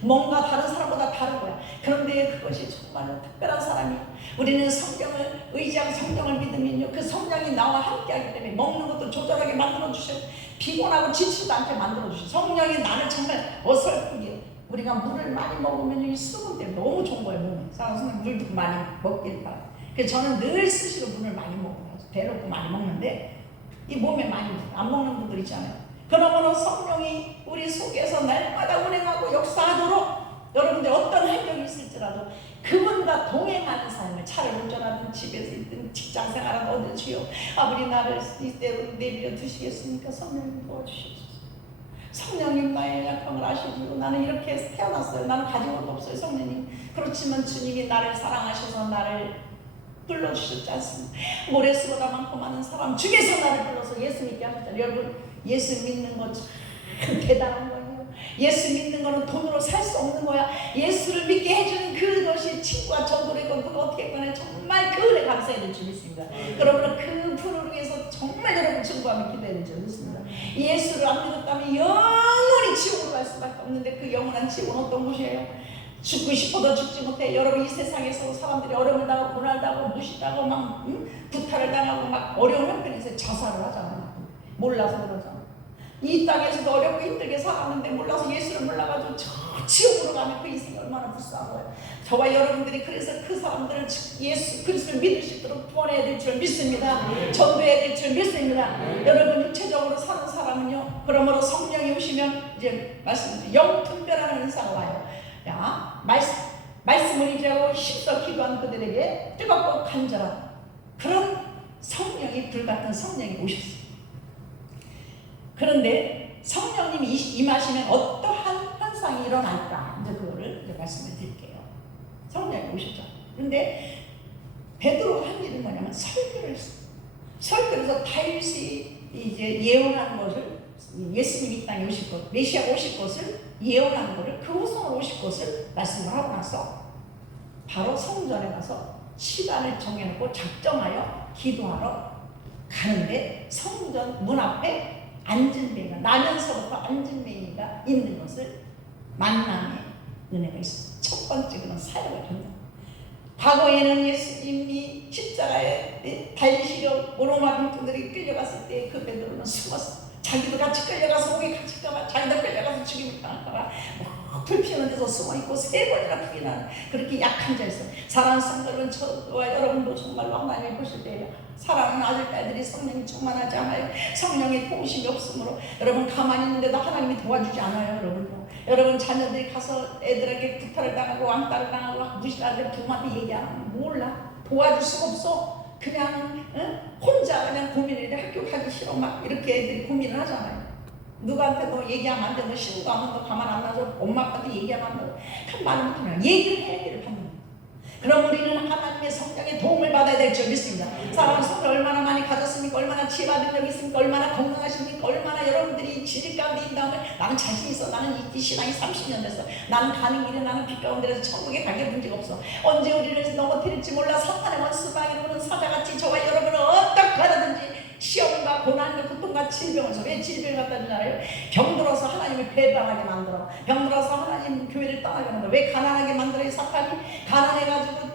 뭔가 다른 사람보다 다른 거야. 그런데 그것이 정말 특별한 사람이야. 우리는 성경을 의지하고 성경을 믿으면요, 그 성령이 나와 함께하기 때문에 먹는 것도 조절하게 만들어주셔요. 피곤하고 지치지도 않게 만들어주셔요. 성령이 나를 정말 어설프게, 우리가 물을 많이 먹으면 이 수분 때문에 너무 좋은 거예요. 몸에. 사람은 물도 많이 먹길 바라요. 그래서 저는 늘 스시로 물을 많이 먹어요. 대놓고 많이 먹는데 이 몸에 많이 안 먹는 분들 있잖아요. 그러므로 성령이 우리 속에서 날마다 운행하고 역사하도록 여러분들 어떤 환경이 있을지라도 그분과 동행하는 삶을, 차를 운전하든 집에서 있든 직장생활하든 어디 주요 아버지 나를 이대로 내버려 두시겠습니까? 성령님 도와주시옵소서. 성령님 나의 약함을 아시고 나는 이렇게 태어났어요. 나는 가진 것도 없어요. 성령님. 그렇지만 주님이 나를 사랑하셔서 나를 불러주셨지 않습니까? 모래수보다 많고 많은 사람 중에서 나를 불러서 예수 믿게 하셨잖아요. 여러분, 예수 믿는 거 참 대단한 거예요. 예수 믿는 거는 돈으로 살 수 없는 거야. 예수를 믿게 해주는 그것이 친구와 전도를 누가 어떻게 했거나 정말 그 은혜 감사해야 될 줄 믿습니다. 그러므로 그 분을 위해서 정말 여러분 증거하며 기도해야 될 줄 믿습니다. 예수를 안 믿었다면 영원히 지옥으로 갈 수밖에 없는데 그 영원한 지옥은 어떤 곳이에요? 죽고 싶어도 죽지 못해. 여러분, 이 세상에서 사람들이 어려움을 당하고 고난을 당하고 무시당하고 막 구타를 당하고 막 어려운 형편에서 자살을 하잖아요. 몰라서 그러잖아. 이 땅에서도 어렵고 힘들게 살았는데 몰라서, 예수를 몰라가지고 저 지옥으로 가면 그 인생이 얼마나 불쌍한 거예요. 저와 여러분들이 그래서 그 사람들을 예수 그리스도를 믿을 수 있도록 구원해야 될 줄 믿습니다. 전도해야 될 줄 믿습니다. 여러분, 육체적으로 사는 사람은요, 그러므로 성령이 오시면 이제 영분별하는 은사가 와요. 야, 말씀을 의지하고 힘써 기도하는 그들에게 뜨겁고 간절한 그런 성령이, 불같은 성령이 오셨어요. 그런데 성령님이 임하시면 어떠한 현상이 일어날까? 이제 그거를 이제 말씀을 드릴게요. 성령이 오셨죠. 그런데 베드로가 한 일은 뭐냐면 설교를 해서 다윗이 이제 예언한 것을, 예수님이 이 땅에 오실 것, 메시아가 오실 것을 예언한 것을, 그 후손으로 오실 것을 말씀을 하고 나서 바로 성전에 가서 시간을 정해놓고 작정하여 기도하러 가는데 성전 문 앞에 앉은뱅이가, 나면서부터 앉은뱅이가 있는 것을 만남의 은혜가 있어요. 첫 번째 그런 사역을 한다. 과거에는 예수님이 십자가에 달리시려 로마 병정들이 끌려갔을 때 그 베드로는 숨었어. 자기도 같이 끌려가서 목에 갇힐까봐, 자기도 끌려가서 죽임을 당할까봐 불 피우는 데서 숨어있고 3번이나 부인하는 그렇게 약한 자였어. 사랑하는 성도는 저와 여러분도 정말로 하나님이 보실 때 사랑하는 아들, 딸들이 성령이 충만하지 않아요. 성령의 도우심이 없으므로 여러분 가만히 있는데도 하나님이 도와주지 않아요. 여러분 자녀들이 가서 애들에게 구타를 당하고 왕따를 당하고 무시하는데 부모한테 얘기 안 하면 몰라. 도와줄 수가 없어. 그냥 혼자 그냥 고민을 해. 학교 가기 싫어 막 이렇게 애들이 고민을 하잖아요. 누구한테 너 얘기하면 안 돼. 너 신고 하면 너 가만 안 놔줘. 엄마 아빠한테 얘기하면 안 돼. 한 말을 못하면 얘기를 해야 되를 받는 거예요. 그럼 우리는 하나님의 성령의 도움을 받아야 될 줄 믿습니다. 사랑하는 성도 얼마나 많이 가졌습니까? 얼마나 치유와 능력이 있습니까? 얼마나 건강하십니까? 얼마나 여러분들이 지리 가운데 있다면 나는 자신 있어. 나는 이 신앙이 30년 됐어. 나는 가는 길에 나는 빛 가운데서 천국에 가게 문제가 없어. 언제 우리를 넘어뜨릴지 몰라. 사탄의 원수방이로 오는 사자같이 저와 여러분을 어떻게 하든지 시험과 고난과 고통과 질병을 줘. 왜 질병을 갖다 주나요? 병들어서 하나님을 배반하게 만들어. 병들어서 하나님 교회를 떠나게 만들어. 왜 가난하게 만들어요? 사탄이 가난해가지고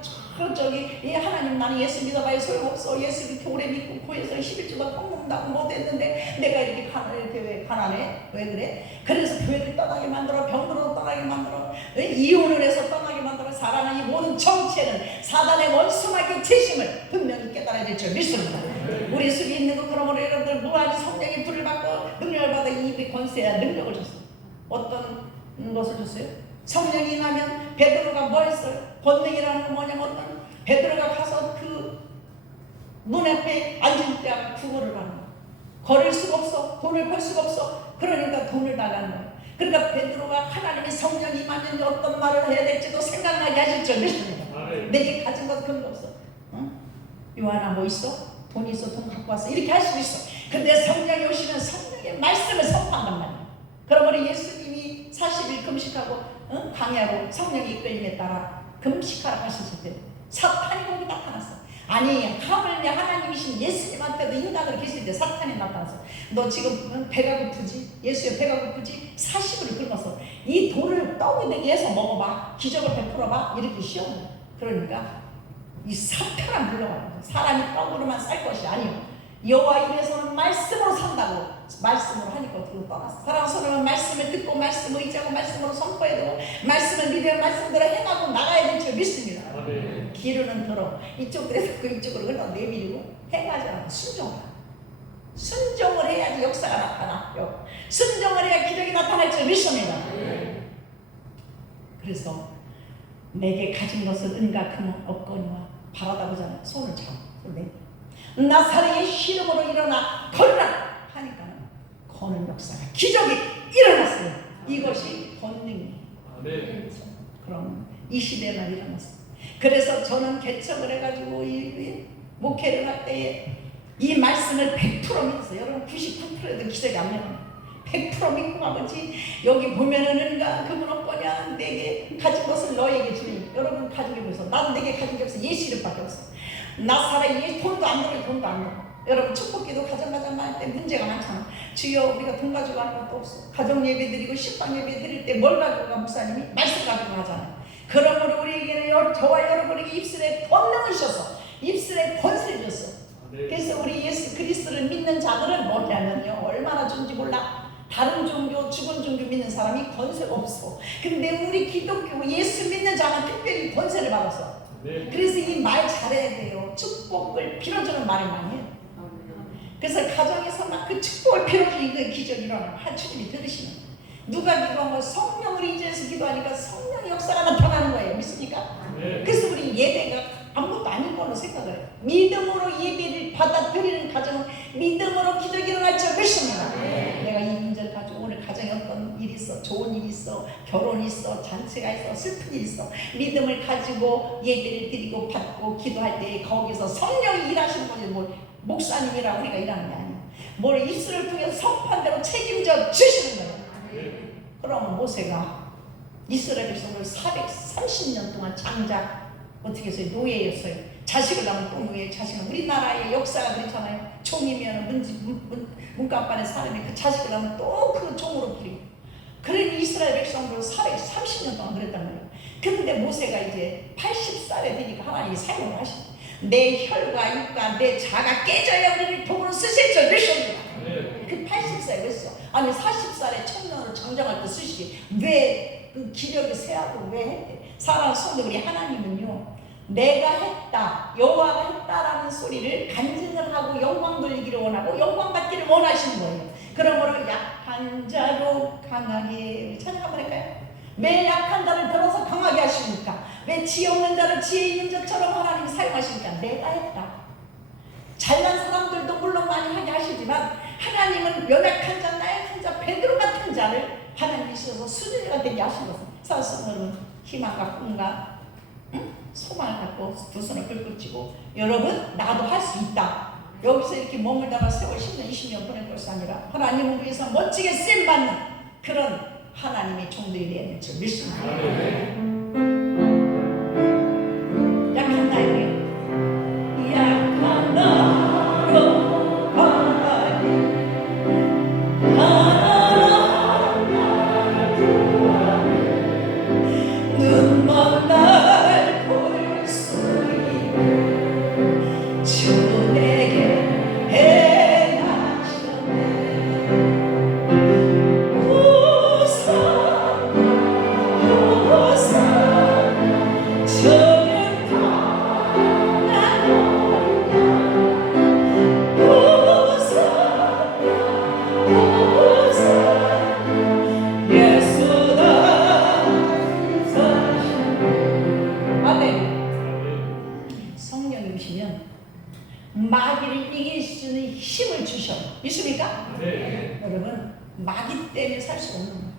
저기 하나님 나는 예수 믿어봐야 소용없어. 예수 이렇게 오래 믿고 교회에서 11주도 꺾는다고 못했는데 내가 이렇게 왜 가난해? 왜 그래? 그래서 교회를 떠나게 만들어. 병들어서 떠나게 만들어. 이혼을 해서 떠나게 만들어. 사랑하는 이 모든 정체는 사단의 원수마귀의 재심을 분명히 깨달아야 될 줄 믿습니다. 우리 속에 있는 거 그러므로 여러분들 무한히 성령의 불을 받고 능력을 받아 이 입의 권세와 능력을 줬어요. 어떤 것을 줬어요? 성령이 나면 베드로가 뭐 했어요? 권능이라는 건 뭐냐면 어떤 베드로가 가서 그 문 앞에 앉을 때 구걸을 하는 거예요. 걸을 수가 없어. 돈을 벌 수가 없어. 그러니까 돈을 달라는 거예요. 그러니까 베드로가 하나님의 성령이 임하면 어떤 말을 해야 될지도 생각나게 하실 줄 믿습니다. 내게 가진 것 그런 거 없어. 요한아 뭐 있어? 돈 있어. 돈 갖고 왔어. 이렇게 할 수 있어. 근데 성령이 오시면 성령의 말씀을 선포한단 말이야. 그러므로 예수님이 40일 금식하고 광야로 성령의 이끌림에 따라 금식하러 가셨을 때 사탄이 거기 나타났어. 아니 하물며 하나님이신 예수님한테도 인간으로 계실 때 사탄이 나타났어. 너 지금 배가 고프지? 예수의 배가 고프지? 40일을 굶었어. 이 돌을 떡이 되게 해서 먹어봐. 기적을 베풀어봐. 이렇게 시험해. 그러니까 이 사탄은 물러가는 거야. 사람이 떡으로만 살 것이 아니요. 여호와 이름에서는 말씀으로 산다고. 말씀으로 하니까 어떻게 떠났어. 사랑하는 성도는 말씀을 듣고 말씀을 의지하고 말씀으로 선포해야 되고 말씀을 믿으면 말씀대로 행하고 나가야 될 줄 믿습니다. 기르는 더러 이쪽으로 듣고 이쪽으로 흘러 내밀고 행하지 않고 순종을 해야지 역사가 나타나. 순종을 해야 기적이 나타날 줄 믿습니다. 그래서 내게 가진 것은 은과 금 없거니와 바라다 보잖아. 손을 잡고 나사렛의 이름으로 일어나 걸으라 하니까 거는 역사가 기적이 일어났어요. 이것이 권능이에요. 그럼 이 시대에만 일어났어요. 그래서 저는 개척을 해가지고 이 목회를 할 때에 이 말씀을 100% 믿었어요. 여러분 99%도 기적이 안 일어나요. 100% 믿고 아버지 여기 보면은 은가 금은 없거냐 내게 가진 것을 너에게 주니. 여러분 가진 게 뭐있어? 나도 내게 가진 게 없어. 예수 이름밖에 없어. 나사렛 돈도 안 들어. 돈도 안 들어. 여러분 축복기도 가정가정 할 때 문제가 많잖아. 주여 우리가 돈 가지고 하는 것도 없어. 가정 예배 드리고 식빵 예배 드릴 때 뭘 가지고 가? 목사님이 말씀 가지고 하잖아요. 그러므로 우리에게는 저와 여러분에게 입술에 권능을 주셔서 입술에 권세를 줬어. 그래서 우리 예수 그리스도를 믿는 자들은 뭐냐면요 얼마나 좋은지 몰라. 다른 종교 죽은 종교 믿는 사람이 권세가 없어. 근데 우리 기독교 예수 믿는 자는 특별히 권세를 받았어. 그래서 이 말 잘해야 돼요. 축복을 빌어주는 말을 많이 해요. 그래서 가정에서 막 그 축복을 빌어주는 그 기적이 일어나면 주님이 들으시면 누가 기도하면 성령을 의지해서 기도하니까 성령의 역사가 나타나는 거예요. 믿습니까? 그래서 우리 예배가 아무것도 아닌 걸로 생각을 해요. 믿음으로 예배를 받아들이는 가정은 믿음으로 기적이 일어날 줄 믿습니다. 내가 이 문제를 가지고 오늘 가정에 어떤 일이 있어, 좋은 일이 있어, 결혼이 있어, 잔치가 있어, 슬픈 일이 있어, 믿음을 가지고 예배를 드리고 받고 기도할 때 거기서 성령이 일하시는 거지. 뭐 목사님이라 우리가 일하는 게 아니에요. 뭘 입술을 통해서 선포한 대로 책임져 주시는 거예요. 그러면 모세가 이스라엘 백성을 430년 동안 장자 어떻게 해서 노예였어요. 자식을 낳으면 또 노예. 자식은 우리나라의 역사가 그렇잖아요. 총이면 문간반의 사람이 그 자식을 낳으면 또 그 종으로 부리고. 그러니 이스라엘 백성들 430년 동안 그랬단 말이에요. 근데 모세가 이제 80살에 되니까 하나님이 사용을 하시고 내 혈과 육과 내 자가 깨져야 우리를 도구로 쓰실 줄 믿습니다. 그 80살에 그랬어. 아니 40살에 청년을 정정할 때 쓰시지 왜 그 기력이 쇠하고 왜 했대? 사랑 성도 우리 하나님은요, 내가 했다, 여호와가 했다라는 소리를 간증을 하고 영광 돌리기를 원하고 영광 받기를 원하시는 거예요. 그러므로 약한 자로 강하게 찬양 한번 할까요? 왜 약한 자를 들어서 강하게 하십니까? 왜 지혜 없는 자를 지혜 있는 자처럼 하나님이 사용하십니까? 내가 했다. 잘난 사람들도 물론 많이 하게 하시지만 하나님은 연약한 자, 나약한 자, 베드로 같은 자를 하나님이 쓰셔서 수제자가 되게 하신 것은 사실은 희망과 꿈과 소망을 갖고 두 손을 끌고 쥐고 여러분 나도 할 수 있다. 여기서 이렇게 머물다가 세월 10년 20년 보낼 것이 아니라 하나님을 위해서 멋지게 쓰임받는 그런 하나님의 종들이 되어야 될 줄 믿습니다. 약한 나에게 약한 나로 강하게 하나님 눈먼 날 볼 수 있는 주 내게 마귀를 이길 수 있는 힘을 주셔. 있습니까? 네. 여러분 마귀 때문에 살 수 없는 거예요.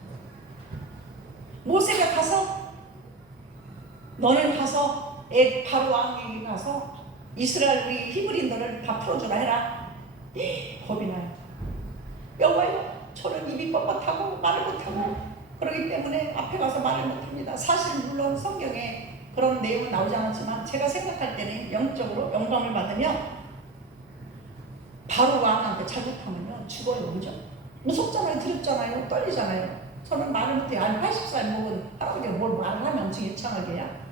모세가 가서 너는 가서 바로 왕에게 가서 이스라엘 우리 히브리인들을 다 풀어주라 해라. 겁이 나요. 여호와여 저는 입이 뻣뻣하고 말을 못하고 그러기 때문에 앞에 가서 말을 못합니다. 사실 물론 성경에 그런 내용은 나오지 않았지만 제가 생각할 때는 영적으로 영감을 받으면 바로 왕한테 자극하면요 죽어요. 그죠? 무섭잖아요. 두렵잖아요. 떨리잖아요. 저는 말을 못해요. 아니 80살 먹은 할아버지가 뭘 말을 하면 지게창하게야.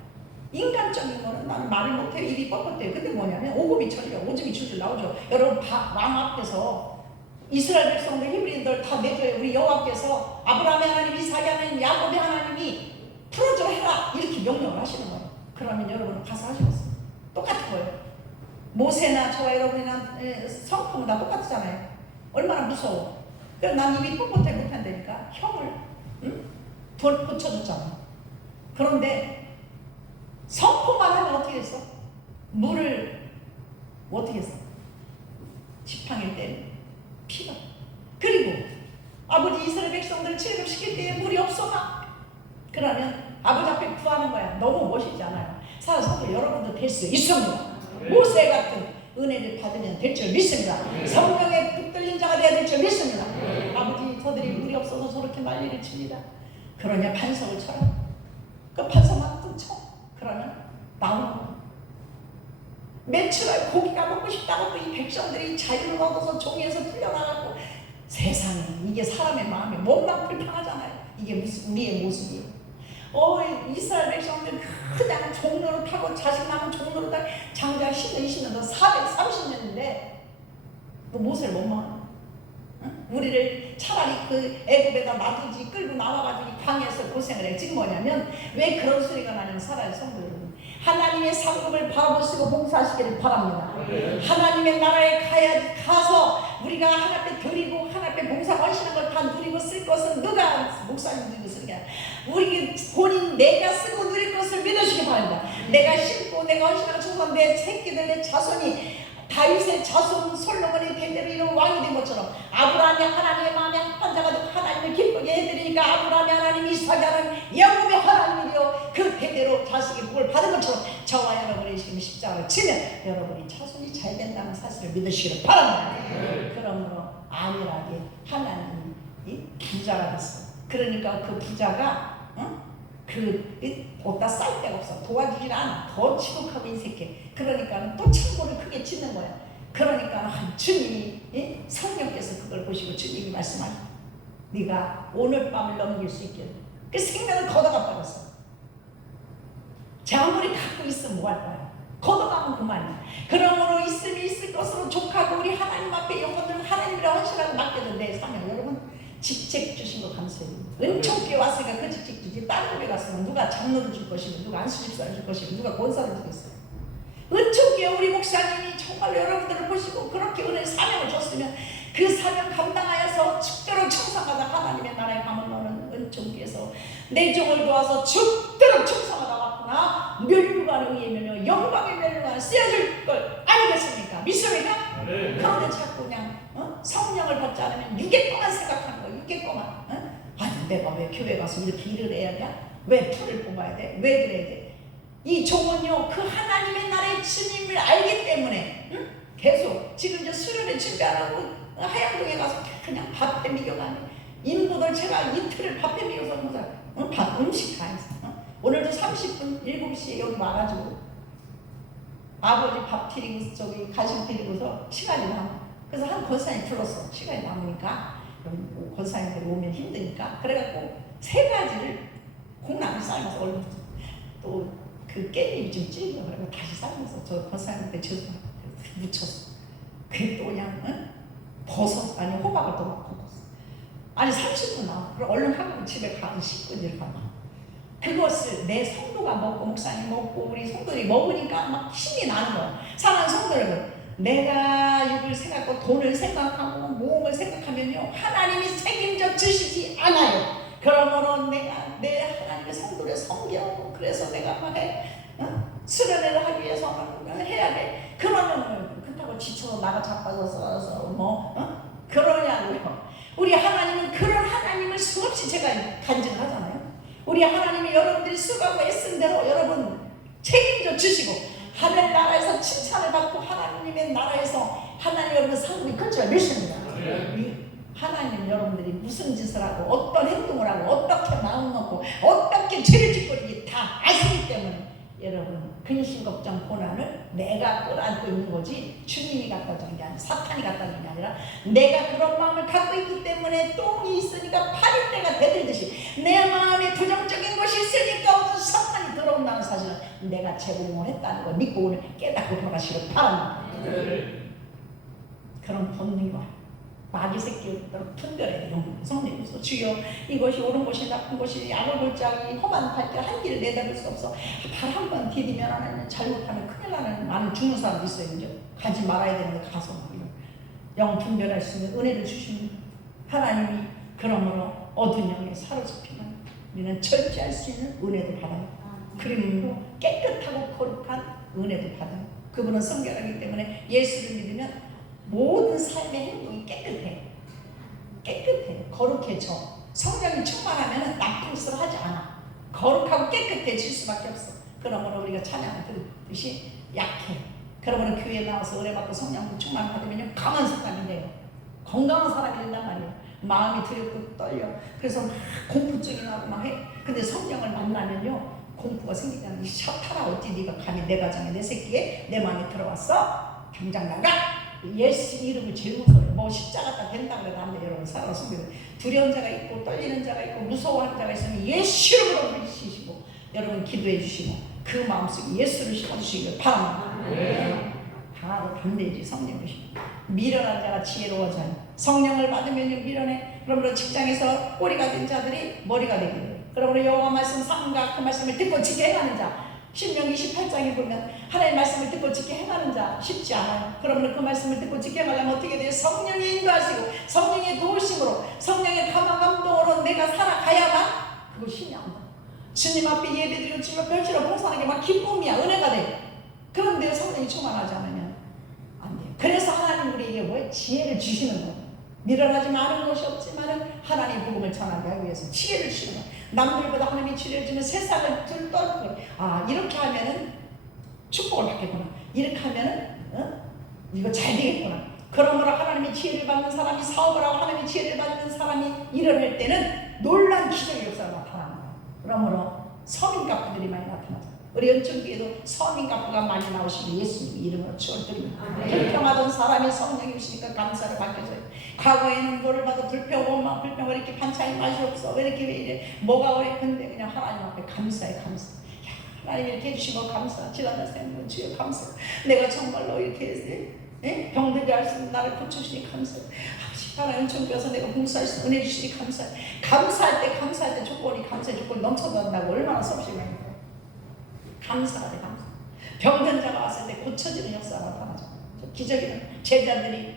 인간적인 거는 나는 말을 못해요. 입이 뻣뻣해요. 근데 뭐냐면 오금이 철려 오줌이 줄줄 나오죠. 여러분 왕 앞에서 이스라엘 백성들 히브리인들 다 내줘요. 우리 여호와께서 아브라함의 하나님, 이삭의 하나님, 야곱의 하나님이 풀어줘 해라 이렇게 명령을 하시는 거예요. 그러면 여러분은 가서 하시겠어요. 똑같은 거예요. 모세나 저와 여러분이나 성품은 다 똑같잖아요. 얼마나 무서워. 그래서 난 입이 뻣뻣해 못한다니까 형을 붙여줬잖아. 그런데 성품만 하면 어떻게 했어? 물을 어떻게 했어? 지팡이를 때는 피가. 그리고 아버지 이스라엘 백성들을 출애굽시킬 때에 물이 없어가. 그러면 아버지 앞에 구하는 거야. 너무 멋있지 않아요? 사실 여러분도 될 수 있습니다. 모세 같은 은혜를 받으면 될 줄 믿습니다. 성령에 붙들린 자가 되어야 될 줄 믿습니다. 아버지 저들이 물이 없어서 저렇게 난리를 칩니다. 그러냐 반석을 쳐라. 그 반석만 또 쳐. 그러면 나오는 거야. 매출할 고기가 먹고 싶다고 또 이 백성들이 자유를 얻어서 종에서 풀려나가고 세상에 이게 사람의 마음에 몸만 불편하잖아요. 이게 무슨 우리의 모습이에요. 이스라엘 백성들 그냥 종로를 타고 자식 낳은 종로를 타고 장자 10년 20년 더 430년인데 또 모세를 못 먹어. 응? 우리를 차라리 그 애굽에다 놔두지 끌고 나와가지고 광야에서 고생을 해. 지금 뭐냐면 왜 그런 소리가 나냐면 사랑하는 성도 여러분 하나님의 상급을 바라보시고 봉사하시기를 바랍니다. 하나님의 나라에 가서 우리가 하나님 앞에 드리고 하나님 앞에 봉사 헌신한 걸 다 누리고 쓸 것은 누가 목사님 누리고 쓰는 게 아니라 우리 본인 내가 쓰고 누릴 것을 믿으시기 바랍니다. 내가 심고 내가 헌신하고 쳐서 내 새끼들 내 자손이 다윗의 자손 솔로몬이 대대로 이런 왕이 된 것처럼 아브라함이 하나님의 마음에 합한 자가 되고 하나님을 기쁘게 해드리니까 아브라함이 하나님, 이삭이 하나님, 야곱의 하나님이요 그 대대로 자식이 복을 받은 것처럼 저와 여러분이 지금 십자가를 치면 여러분이 자손이 잘 된다는 사실을 믿으시기를 바랍니다. 그러므로 안일하게 하나님이 부자가 됐어. 그러니까 그 부자가 어디다 쌀 데가 없어. 도와주질 않아. 더 치욕하고 인색해. 그러니까 또 창고를 크게 짓는 거야. 그러니까 주님이 성령께서 그걸 보시고 주님이 말씀하셔. 네가 오늘 밤을 넘길 수 있게 그 생명을 걷어가 버렸어. 아무리 갖고 있으면 뭐 할 거야. 걷어가면 그만이야. 그러므로 있음이 있을 것으로 족하고 우리 하나님 앞에 영혼들은 하나님이라 헌신하고 맡겨도 내 사명. 여러분 직책 주신 거 감사해요. 은총교회 왔으니까 그 직책 주지. 다른 교회 갔으면 누가 장로를 줄 것이고 누가 안수집사를 줄 것이고 누가 권사를 주겠어요. 은총교회 우리 목사님이 정말 여러분들을 보시고 그렇게 은혜의 사명을 줬으면 그 사명 감당하여서 죽도록 충성하다 하나님의 나라에 가면 너는 은총교회에서 내 종을 도와서 죽도록 충성하다 왔구나. 멸류관에 의하면 영광의 멸류관 쓰여질 걸 아니겠습니까? 믿습니까? 네. 그런데 자꾸 그냥 성령을 받지 않으면 6개 동안 생각하는 거야. 6개 동안. 아니 내가 왜 교회 가서 이렇게 일을 해야 돼? 왜 풀을 뽑아야 돼? 왜 그래야 돼? 이 종은요 그 하나님의 나라의 주님을 알기 때문에 계속 지금 저 수련회 준비하라고 하양동에 가서 그냥 밥해 미겨가네. 인부들 제가 이틀을 밥해 미겨서 밥 음식 다 했어. 오늘도 30분 7시에 여기 와가지고 아버지 밥 드리고 저기 간식 드리고서 시간이 남아. 그래서 한 권사님 불렀어. 시간이 남으니까 권사님들이 오면 힘드니까 그래갖고 3가지를 콩나물 삶아서 얼른 또 그 깻잎 좀 찔려 그러고 다시 삶아서 저 권사님한테 죄송하고 묻혔어. 그게 또 그냥 버섯 아니 호박을 또 막 볶았어. 아니 30분 나와. 그럼 얼른 하고 집에 가면 10분 이렇게 가. 그것을 내 성도가 먹고 목사님 먹고 우리 성도들이 먹으니까 막 힘이 나는 거야. 사랑하는 성도들, 내가 육을 생각하고 돈을 생각하고 모험을 생각하면요 하나님이 책임져 주시지 않아요. 그러므로 내가 내 하나님의 성도를 섬겨. 그래서 내가 막 수련회를 하기 위해서는 해야 돼. 그러면 그렇다고 지쳐서 나가 자빠져서 그러냐고요. 우리 하나님은 그런 하나님을 수없이 제가 간증하잖아요. 우리 하나님이 여러분들이 수고하고 애쓴 대로 여러분 책임져 주시고 하늘나라에서 칭찬을 받고 하나님의 나라에서 하나님 여러분 상급이 근처에 몇십니다. 하나님 여러분들이 무슨 짓을 하고 어떤 행동을 하고 어떻게 마음 먹고 어떻게 죄를 짓고 이게 다 아시기 때문에 여러분 근심 걱정 고난을 내가 끌어안고 있는 거지 주님이 갖다 주는 게 아니라 사탄이 갖다 주는 게 아니라 내가 그런 마음을 갖고 있기 때문에 똥이 있으니까 파리떼가 대들듯이 내 마음에 부정적인 것이 있으니까 어떤 사탄이 들어온다는 사실은 내가 제공을 했다는 걸 믿고 오늘 깨닫고 돌아가시길 바랍니다. 그런 본능이 와요. 마귀 새끼들을 분별해야 돼요. 성령께서 주여 이것이 옳은 것이 나쁜 것이 악을 골짜기 험한 발길 한 길을 내다볼 수 없어. 발 한 번 디디면 하나님 잘못하면 큰일 나는 많은 죽는 사람도 있어요. 이제 가지 말아야 되는데 가서 영 분별할 수 있는 은혜를 주시는 하나님이 그러므로 어두운 영에 사로잡히면 우리는 절제할 수 있는 은혜도 받아요. 그림으로 깨끗하고 거룩한 은혜도 받아요. 그분은 성결하기 때문에 예수를 믿으면 모든 삶의 행동이 깨끗해. 거룩해져. 성령이 충만하면 나쁜 짓을 하지 않아. 거룩하고 깨끗해질 수밖에 없어. 그러므로 우리가 찬양을 듣듯이 약해. 그러므로 교회에 나와서 은혜받고 성령 충만 받으면 강한 사람이 돼요. 건강한 사람이 된단 말이에요. 마음이 두렵고 떨려. 그래서 막 공포증이 나고 막 해. 근데 성령을 만나면요 공포가 생기잖아. 이 샤타라 어찌 네가 감히 내 가정에 내 새끼에 내 마음에 들어왔어? 당장 나가! 예수 이름을 제일 무서워요. 뭐 십자가 다 된다고 해도 안 돼요. 여러분 살아서 두려운 자가 있고 떨리는 자가 있고 무서워하는 자가 있으면 예수 이름으로 부르시고 여러분 기도해 주시고 그 마음속에 예수를 심어주시길 바랍니다. 강하고 담대해지 성령 주시고 미련한 자가 지혜로워져요. 성령을 받으면 미련해. 그러므로 직장에서 꼬리가 된 자들이 머리가 되기를. 그러므로 여호와 말씀 삼가 그 말씀을 듣고 지켜 행하는 자 신명기 28장에 보면 하나님의 말씀을 듣고 지켜 행하는 자 쉽지 않아요. 그러면 그 말씀을 듣고 지켜 행하려면 어떻게 돼요? 성령이 인도하시고 성령의 도우심으로 성령의 감동으로 내가 살아가야만 그거 힘이 안 나. 주님 앞에 예배드리고 주님 앞에 별치로 봉사하는 게 막 기쁨이야. 은혜가 돼. 그런데 성령이 충만하지 않으면 안 돼요. 그래서 하나님 우리에게 뭐예요? 지혜를 주시는 거예요. 밀어나지 않은 것이 없지만 하나님의 복음을 전하게 하기 위해서 지혜를 주시는 거예요. 남들보다 하나님이 지혜를 주면 세상을 들떠는 아 이렇게 하면은 축복을 받겠구나. 이렇게 하면은 이거 잘 되겠구나. 그러므로 하나님의 지혜를 받는 사람이 사업을 하고 하나님의 지혜를 받는 사람이 일을 할 때는 놀란 기적의 역사가 나타나는 거예요. 그러므로 서민 가부들이 많이 나타나죠. 우리 연천교회도 서민 가부가 많이 나오시면 예수님 이름으로 축원드립니다. 불평하던 사람이 성령이 오시니까 감사를 받겠어요. 과거에는 뭐를 봐도 불평 이렇게 반찬이 맛이 없어 왜 이렇게 왜 이래 뭐가 왜 근데 그냥 하나님 앞에 감사해. 하나님 이렇게 해주신 거 감사. 지난날 생각은 주여 감사. 내가 정말로 이렇게 예? 병들게 할 수 있는 나를 고쳐주시니 감사해요. 아버지 하나님 존귀해서 내가 봉사할 수 은혜 주시니 감사해요. 감사할 때 조건이 감사의 조건이 넘쳐난다고 얼마나 섭씨가 감사하대 감사. 병든 자가 왔을 때 고쳐지는 역사가 나타나죠. 기적이는 제자들이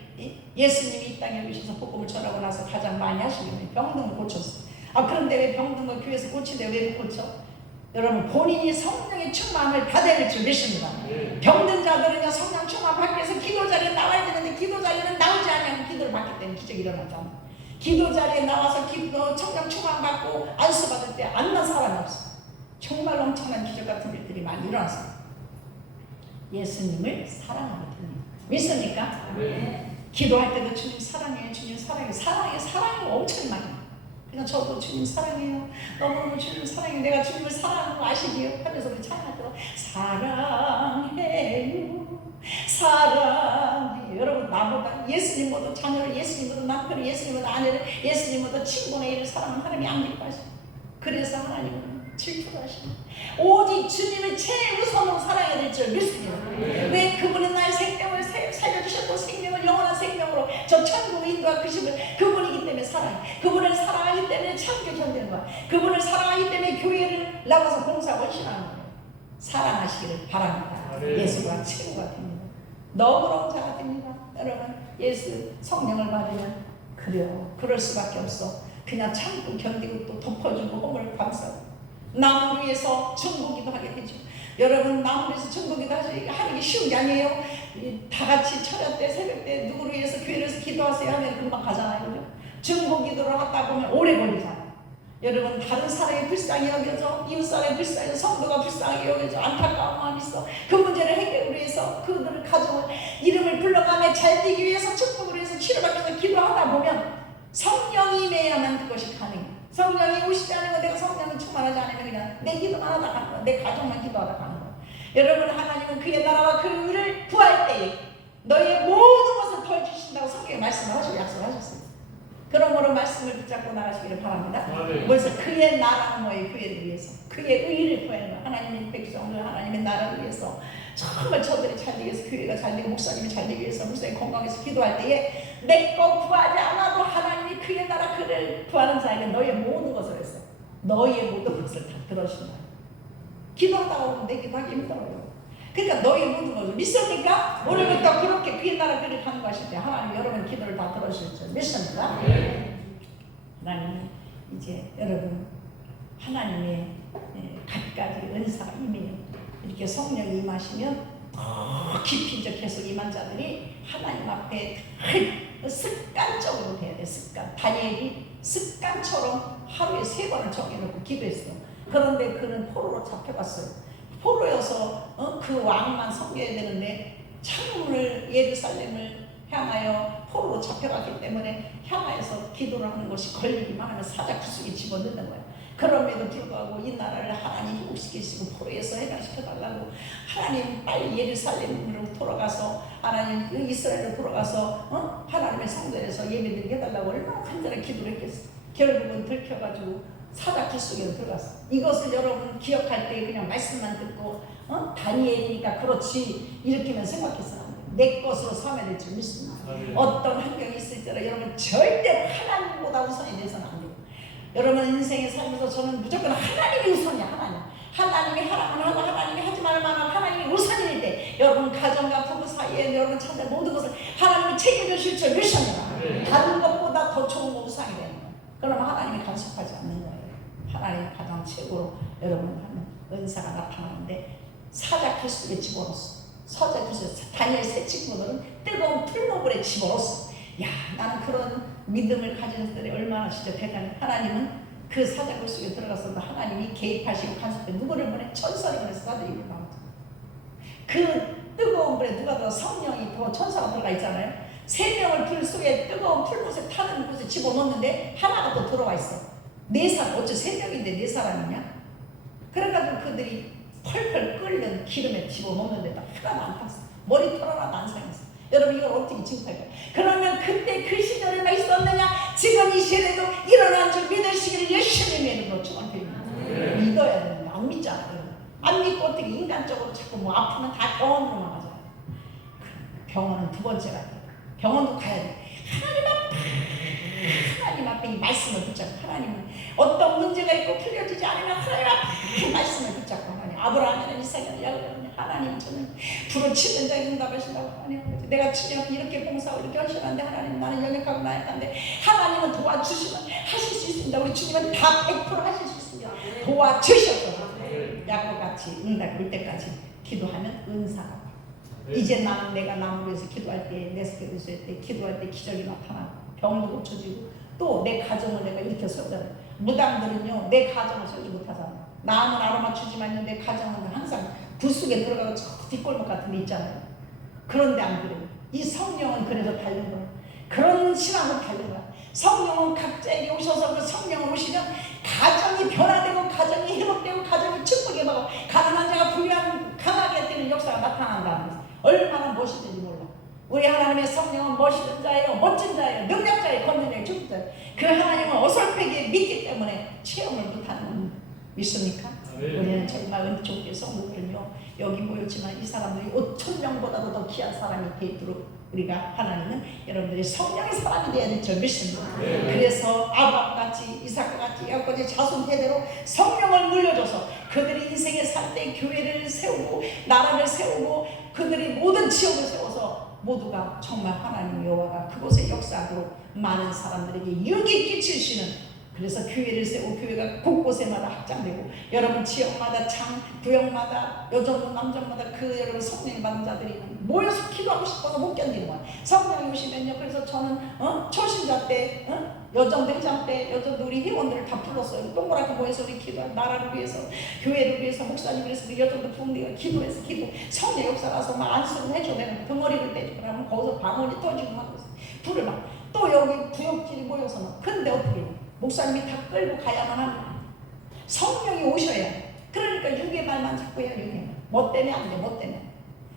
예수님이 이 땅에 오셔서 복음을 전하고 나서 가장 많이 하시는 게 병든 걸 고쳤어요. 그런데 왜 병든 걸 교회에서 고치는데 왜 못 고쳐? 여러분 본인이 성령의 충만을 받아야 될 줄 믿습니다. 병든 자들은요 성령 충만 받기 위해서 기도 자리에 나와야 되는데 기도 자리에는 나오지 않으면 기도를 받기 때문에 기적이 일어나잖아요. 기도 자리에 나와서 성령 충만 받고 안수 받을 때 안 난 사람이 없어. 정말 엄청난 기적 같은 일들이 많이 일어났어요. 예수님을 사랑하거든요. 믿습니까? 네. 기도할 때도 주님 사랑해요. 주님 사랑해요. 사랑이 엄청 많아요. 그냥 저도 주님 사랑해요. 너무너무 주님 사랑해요. 내가 주님을 사랑하는 거 아시기요? 하면서 우리 찬양하죠. 사랑해요. 사랑해요. 여러분 나보다 예수님보다 자녀를 예수님보다 남편을 예수님보다 아내를 예수님보다 친구나 이를 사랑하는 하나님이 안 기뻐하시고 그래서 하나님은 질투하시고 오직 주님을 제일 우선으로 살아야 될 줄 믿습니다. 왜 그분은 나의 생명을 살려주셨고 생명을 영원한 생명으로 저 천국에 인도하시고 그분이기 때문에 사랑해. 그분을 사랑하기 때문에 참게 견디는 거야. 그분을 사랑하기 때문에 교회를 나가서 봉사하고 헌신하는 거예요. 사랑하시기를 바랍니다. 예수가 친구가 됩니다. 너그러운 자가 됩니다. 여러분 예수 성령을 받으면 그래요. 그럴 수밖에 없어. 그냥 참고 견디고 또 덮어주고 허물을 감싸고 남을 위해서 중보기도 하게 되죠. 여러분 남을 위해서 중보기도 하는 게 쉬운 게 아니에요. 다 같이 철야 때 새벽 때 누구를 위해서 교회를 위해서 기도하세요 하면 금방 가잖아요. 그죠? 중보기도를 하다 보면 오래 걸리잖아요. 여러분 다른 사람이 불쌍히 여겨져 이웃 사람이 불쌍히 성도가 불쌍히 여겨져 안타까운 마음이 있어. 그 문제를 해결을 위해서 그들을 가정을 이름을 불러가며 잘 되기 위해서 축복을 위해서 치료받기 위해서 기도하다 보면 성령이 임해야만 그것이 가능해요. 성령이 오시지 않으면 내가 성령을 충만하지 않으면 그냥 내 기도만 하다 가는 거야. 내 가정만 기도하다 가는 거야. 여러분 하나님은 그의 나라와 그 의를 구할 때에 너희의 모든 것을 더해주신다고 성경에 말씀하시고 약속하셨어요. 그러므로 말씀을 붙잡고 나가시기를 바랍니다. 그래서 그의 나라는 뭐예요? 교회를 위해서 그의 의를 구하는 거야. 하나님의 백성을 하나님의 나라를 위해서 정말 저들이 잘 되기 위해서 교회가 잘 되고 목사님이 잘 되기 위해서 목사님 건강해서 기도할 때에 내 거 구하지 않아도 하나님이 그의 나라 그를 구하는 자에게 너희의 모든 것을 했어. 너희의 모든 것을 다 들어주신다. 기도하다가 보면 내 기도하기 힘들어요. 그러니까 너희의 모든 것을 믿습니까? 오늘부터 그렇게 그의 나라 그를 가는 것일 때 하나님 여러분 기도를 다 들어주실 줄 믿습니까? 하나님이 이제 여러분 하나님의 갖가지 은사가 임해요. 이렇게 성령이 임하시면 더 깊이 이제 계속 임한 자들이 하나님 앞에 습관적으로 돼야 돼. 습관. 다니엘이 습관처럼 하루에 3번을 정해놓고 기도했어요. 그런데 그는 포로로 잡혀갔어요. 포로여서 그 왕만 섬겨야 되는데 창문을 예루살렘을 향하여 포로로 잡혀갔기 때문에 향하여서 기도를 하는 것이 걸리기만 하면 사자구석에 집어넣는 거예요. 그럼에도 불구하고 이 나라를 하나님 회복시키시고 포로에서 해방시켜달라고 하나님 빨리 예루살렘으로 돌아가서 하나님 이스라엘로 돌아가서 하나님의 성전에서 예배드리게 해달라고 얼마나 간절하게 기도를 했겠어요. 결국은 들켜가지고 사자구석에 들어갔어. 이것을 여러분 기억할 때 그냥 말씀만 듣고 다니엘이니까 그렇지 이렇게만 생각했어요. 내 것으로 삼아야 될 줄 믿습니다. 어떤 환경이 있을지라 여러분 절대로 하나님보다 우선이 돼서는 안 돼요. 여러분 인생에 살면서 저는 무조건 하나님이 우선이야. 하나님이 하라면 하고 하나님이 하지 말만 하고 하나님이 우선일 때 여러분 가정과 부부 사이에 여러분 찾는 모든 것을 하나님이 책임져주실 줄 믿습니다. 다른 것보다 더 좋은 거 우상이 되는 거예요. 그러면 하나님이 간섭하지 않는 거예요. 하나님이 가장 최고로 여러분 하는 은사가 나타나는데 사자구석에 집어넣었어. 사자구석에 다니엘 세 친구들은 뜨거운 풀목을에 집어넣었어. 야, 나는 그런 믿음을 가진 사람이 얼마나 진짜 대단해. 하나님은 그 사자굴 속에 들어가서도 하나님이 개입하시고 간섭해. 누구를 보내? 천사를 보내서 사자에게 나오죠. 그 뜨거운 불에 누가 들어 성령이 천사가 들어가 있잖아요. 3명을 불 속에 뜨거운 풀못에 타는 곳에 집어넣는데 하나가 또 들어와 있어. 4사람, 어째 3명인데 4사람이냐? 그래가지고 그들이 펄펄 끓는 기름에 집어넣는데도 하나도 안 탔어. 머리 털 하나도 안 상했어. 여러분 이걸 어떻게 칭찬할까요? 그러면 그때 그 시절에 막 있었느냐? 지금 이 시대에도 일어난 줄 믿으시기를 열심히 믿는 거 저한테입니다. 믿어야 되는데 안 믿잖아요. 안 믿고 어떻게 인간적으로 자꾸 뭐 아프면 다 병원으로만 가잖아요. 병원은 두 번째가 돼. 병원도 가야 돼. 하나님 앞에 이 말씀을 붙잡고, 하나님은 어떤 문제가 있고 풀려지지 않으면 하나님 앞에 말씀을 붙잡고, 하나님 아브라함이나 이삭이나 야곱이나 하나님 저는 부르짖는 자에 응답하신다고. 하나님 내가 주님 앞에 이렇게 봉사하고 이렇게 헌신하는데 하나님 나는 연약하고 나약한데 하나님은 도와주시면 하실 수 있습니다. 우리 주님은 다 100% 하실 수 있습니다. 도와주셔서 야곱같이 응답 올 때까지 기도하면 은사가 와. 이제 나는 내가 남을 위해서 기도할 때, 내 스케줄 있을 때 기도할 때 기적이 나타나고 병도 고쳐지고 또 내 가정을 내가 이렇게 세우잖아요. 무당들은요 내 가정을 세우지 못하잖아요. 남은 알아맞추지만요 내 가정은 항상 굴속에 들어가고 저 뒷골목 같은 데 있잖아요. 그런데 안 그래요. 이 성령은 그래서 다른 거예요. 그런 신앙은 다른 거야. 성령은 각자에게 오셔서 그 성령을 오시면 가정이 변화되고 가정이 회복되고 가정이 축복이 되고 가난한 자가 부유한 강하게 되는 역사가 나타난다는 거예요. 얼마나 멋있는지 몰라. 우리 하나님의 성령은 멋있는 자예요. 멋진 자예요. 능력자예요. 권능자예요. 축복자예요. 그 하나님은 어설프게 믿기 때문에 체험을 못하는 믿습니까? 우리는 정말 은총의 성도들은요 여기 모였지만 이 사람들이 5,000명보다도 더 귀한 사람이 되도록 우리가 하나님은 여러분들이 성령의 사람이 되어야 될 줄 믿습니다. 그래서 아브라함같이 이삭같이 야곱같이 자손 대대로 성령을 물려줘서 그들이 인생에 살 때 교회를 세우고 나라를 세우고 그들이 모든 지역을 세워서 모두가 정말 하나님 여호와가 그곳에 역사하도록 많은 사람들에게 유익이 끼치시는, 그래서 교회를 세우고 교회가 곳곳에마다 확장되고 여러분 지역마다 장 구역마다 여정동 남정마다 그 여러분 성령 받은 자들이 모여서 기도하고 싶어서 못 견디는 거야. 성령이 오시면요. 그래서 저는 초신자 때 여정 대장 때 여정 우리 회원들을 다 불렀어요. 동그랗게 모여서 우리 기도할 나라를 위해서 교회를 위해서 목사님 위해서 우리 여정도 부흥대가 기도해서 기도 성령 역사 가서 막 안수를 해줘. 내가 덩어리를 떼주고 그러면 거기서 방언이 터지고 막 불을 막 또 여기 구역질이 모여서 막 근데 어떻게 목사님이 다 끌고 가야만 합니다. 성령이 오셔야. 그러니까 육의 말만 자꾸 해요. 육의 말. 뭐 때문에 안 돼. 뭐 때문에.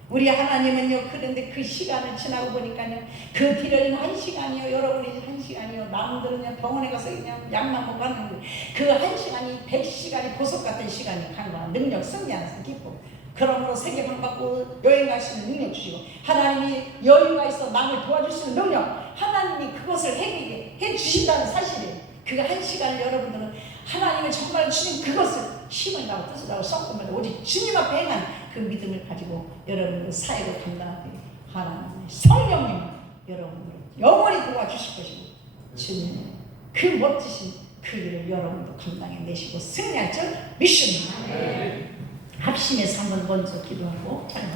우리 하나님은요. 그런데 그 시간을 지나고 보니까요. 그 뒤로는 1시간이요. 여러분이 1시간이요. 남들은요. 병원에 가서 그냥 약만 먹고 하는 거예요. 그 1시간이 100시간이 보석 같은 시간이 간 거야. 능력, 승리하는 기쁨. 그러므로 세계방 받고 여행 갈 수 있는 능력 주시고 하나님이 여유가 있어 남을 도와줄 수 있는 능력 하나님이 그것을 해 주신다는 사실이에요. 그 1시간을 여러분들은 하나님의 정말 주신 그것을 힘을 나고 뜻을 나고 썩으면 오직 주님 앞에 행한 그 믿음을 가지고 여러분들 사역을 감당하게 하나님의 성령님 여러분들을 영원히 도와주실 것이고 주님 그 멋지신 그 일을 여러분도 감당해내시고 승리할 줄 믿습니다. 합심해서 한번 먼저 기도하고 찬양.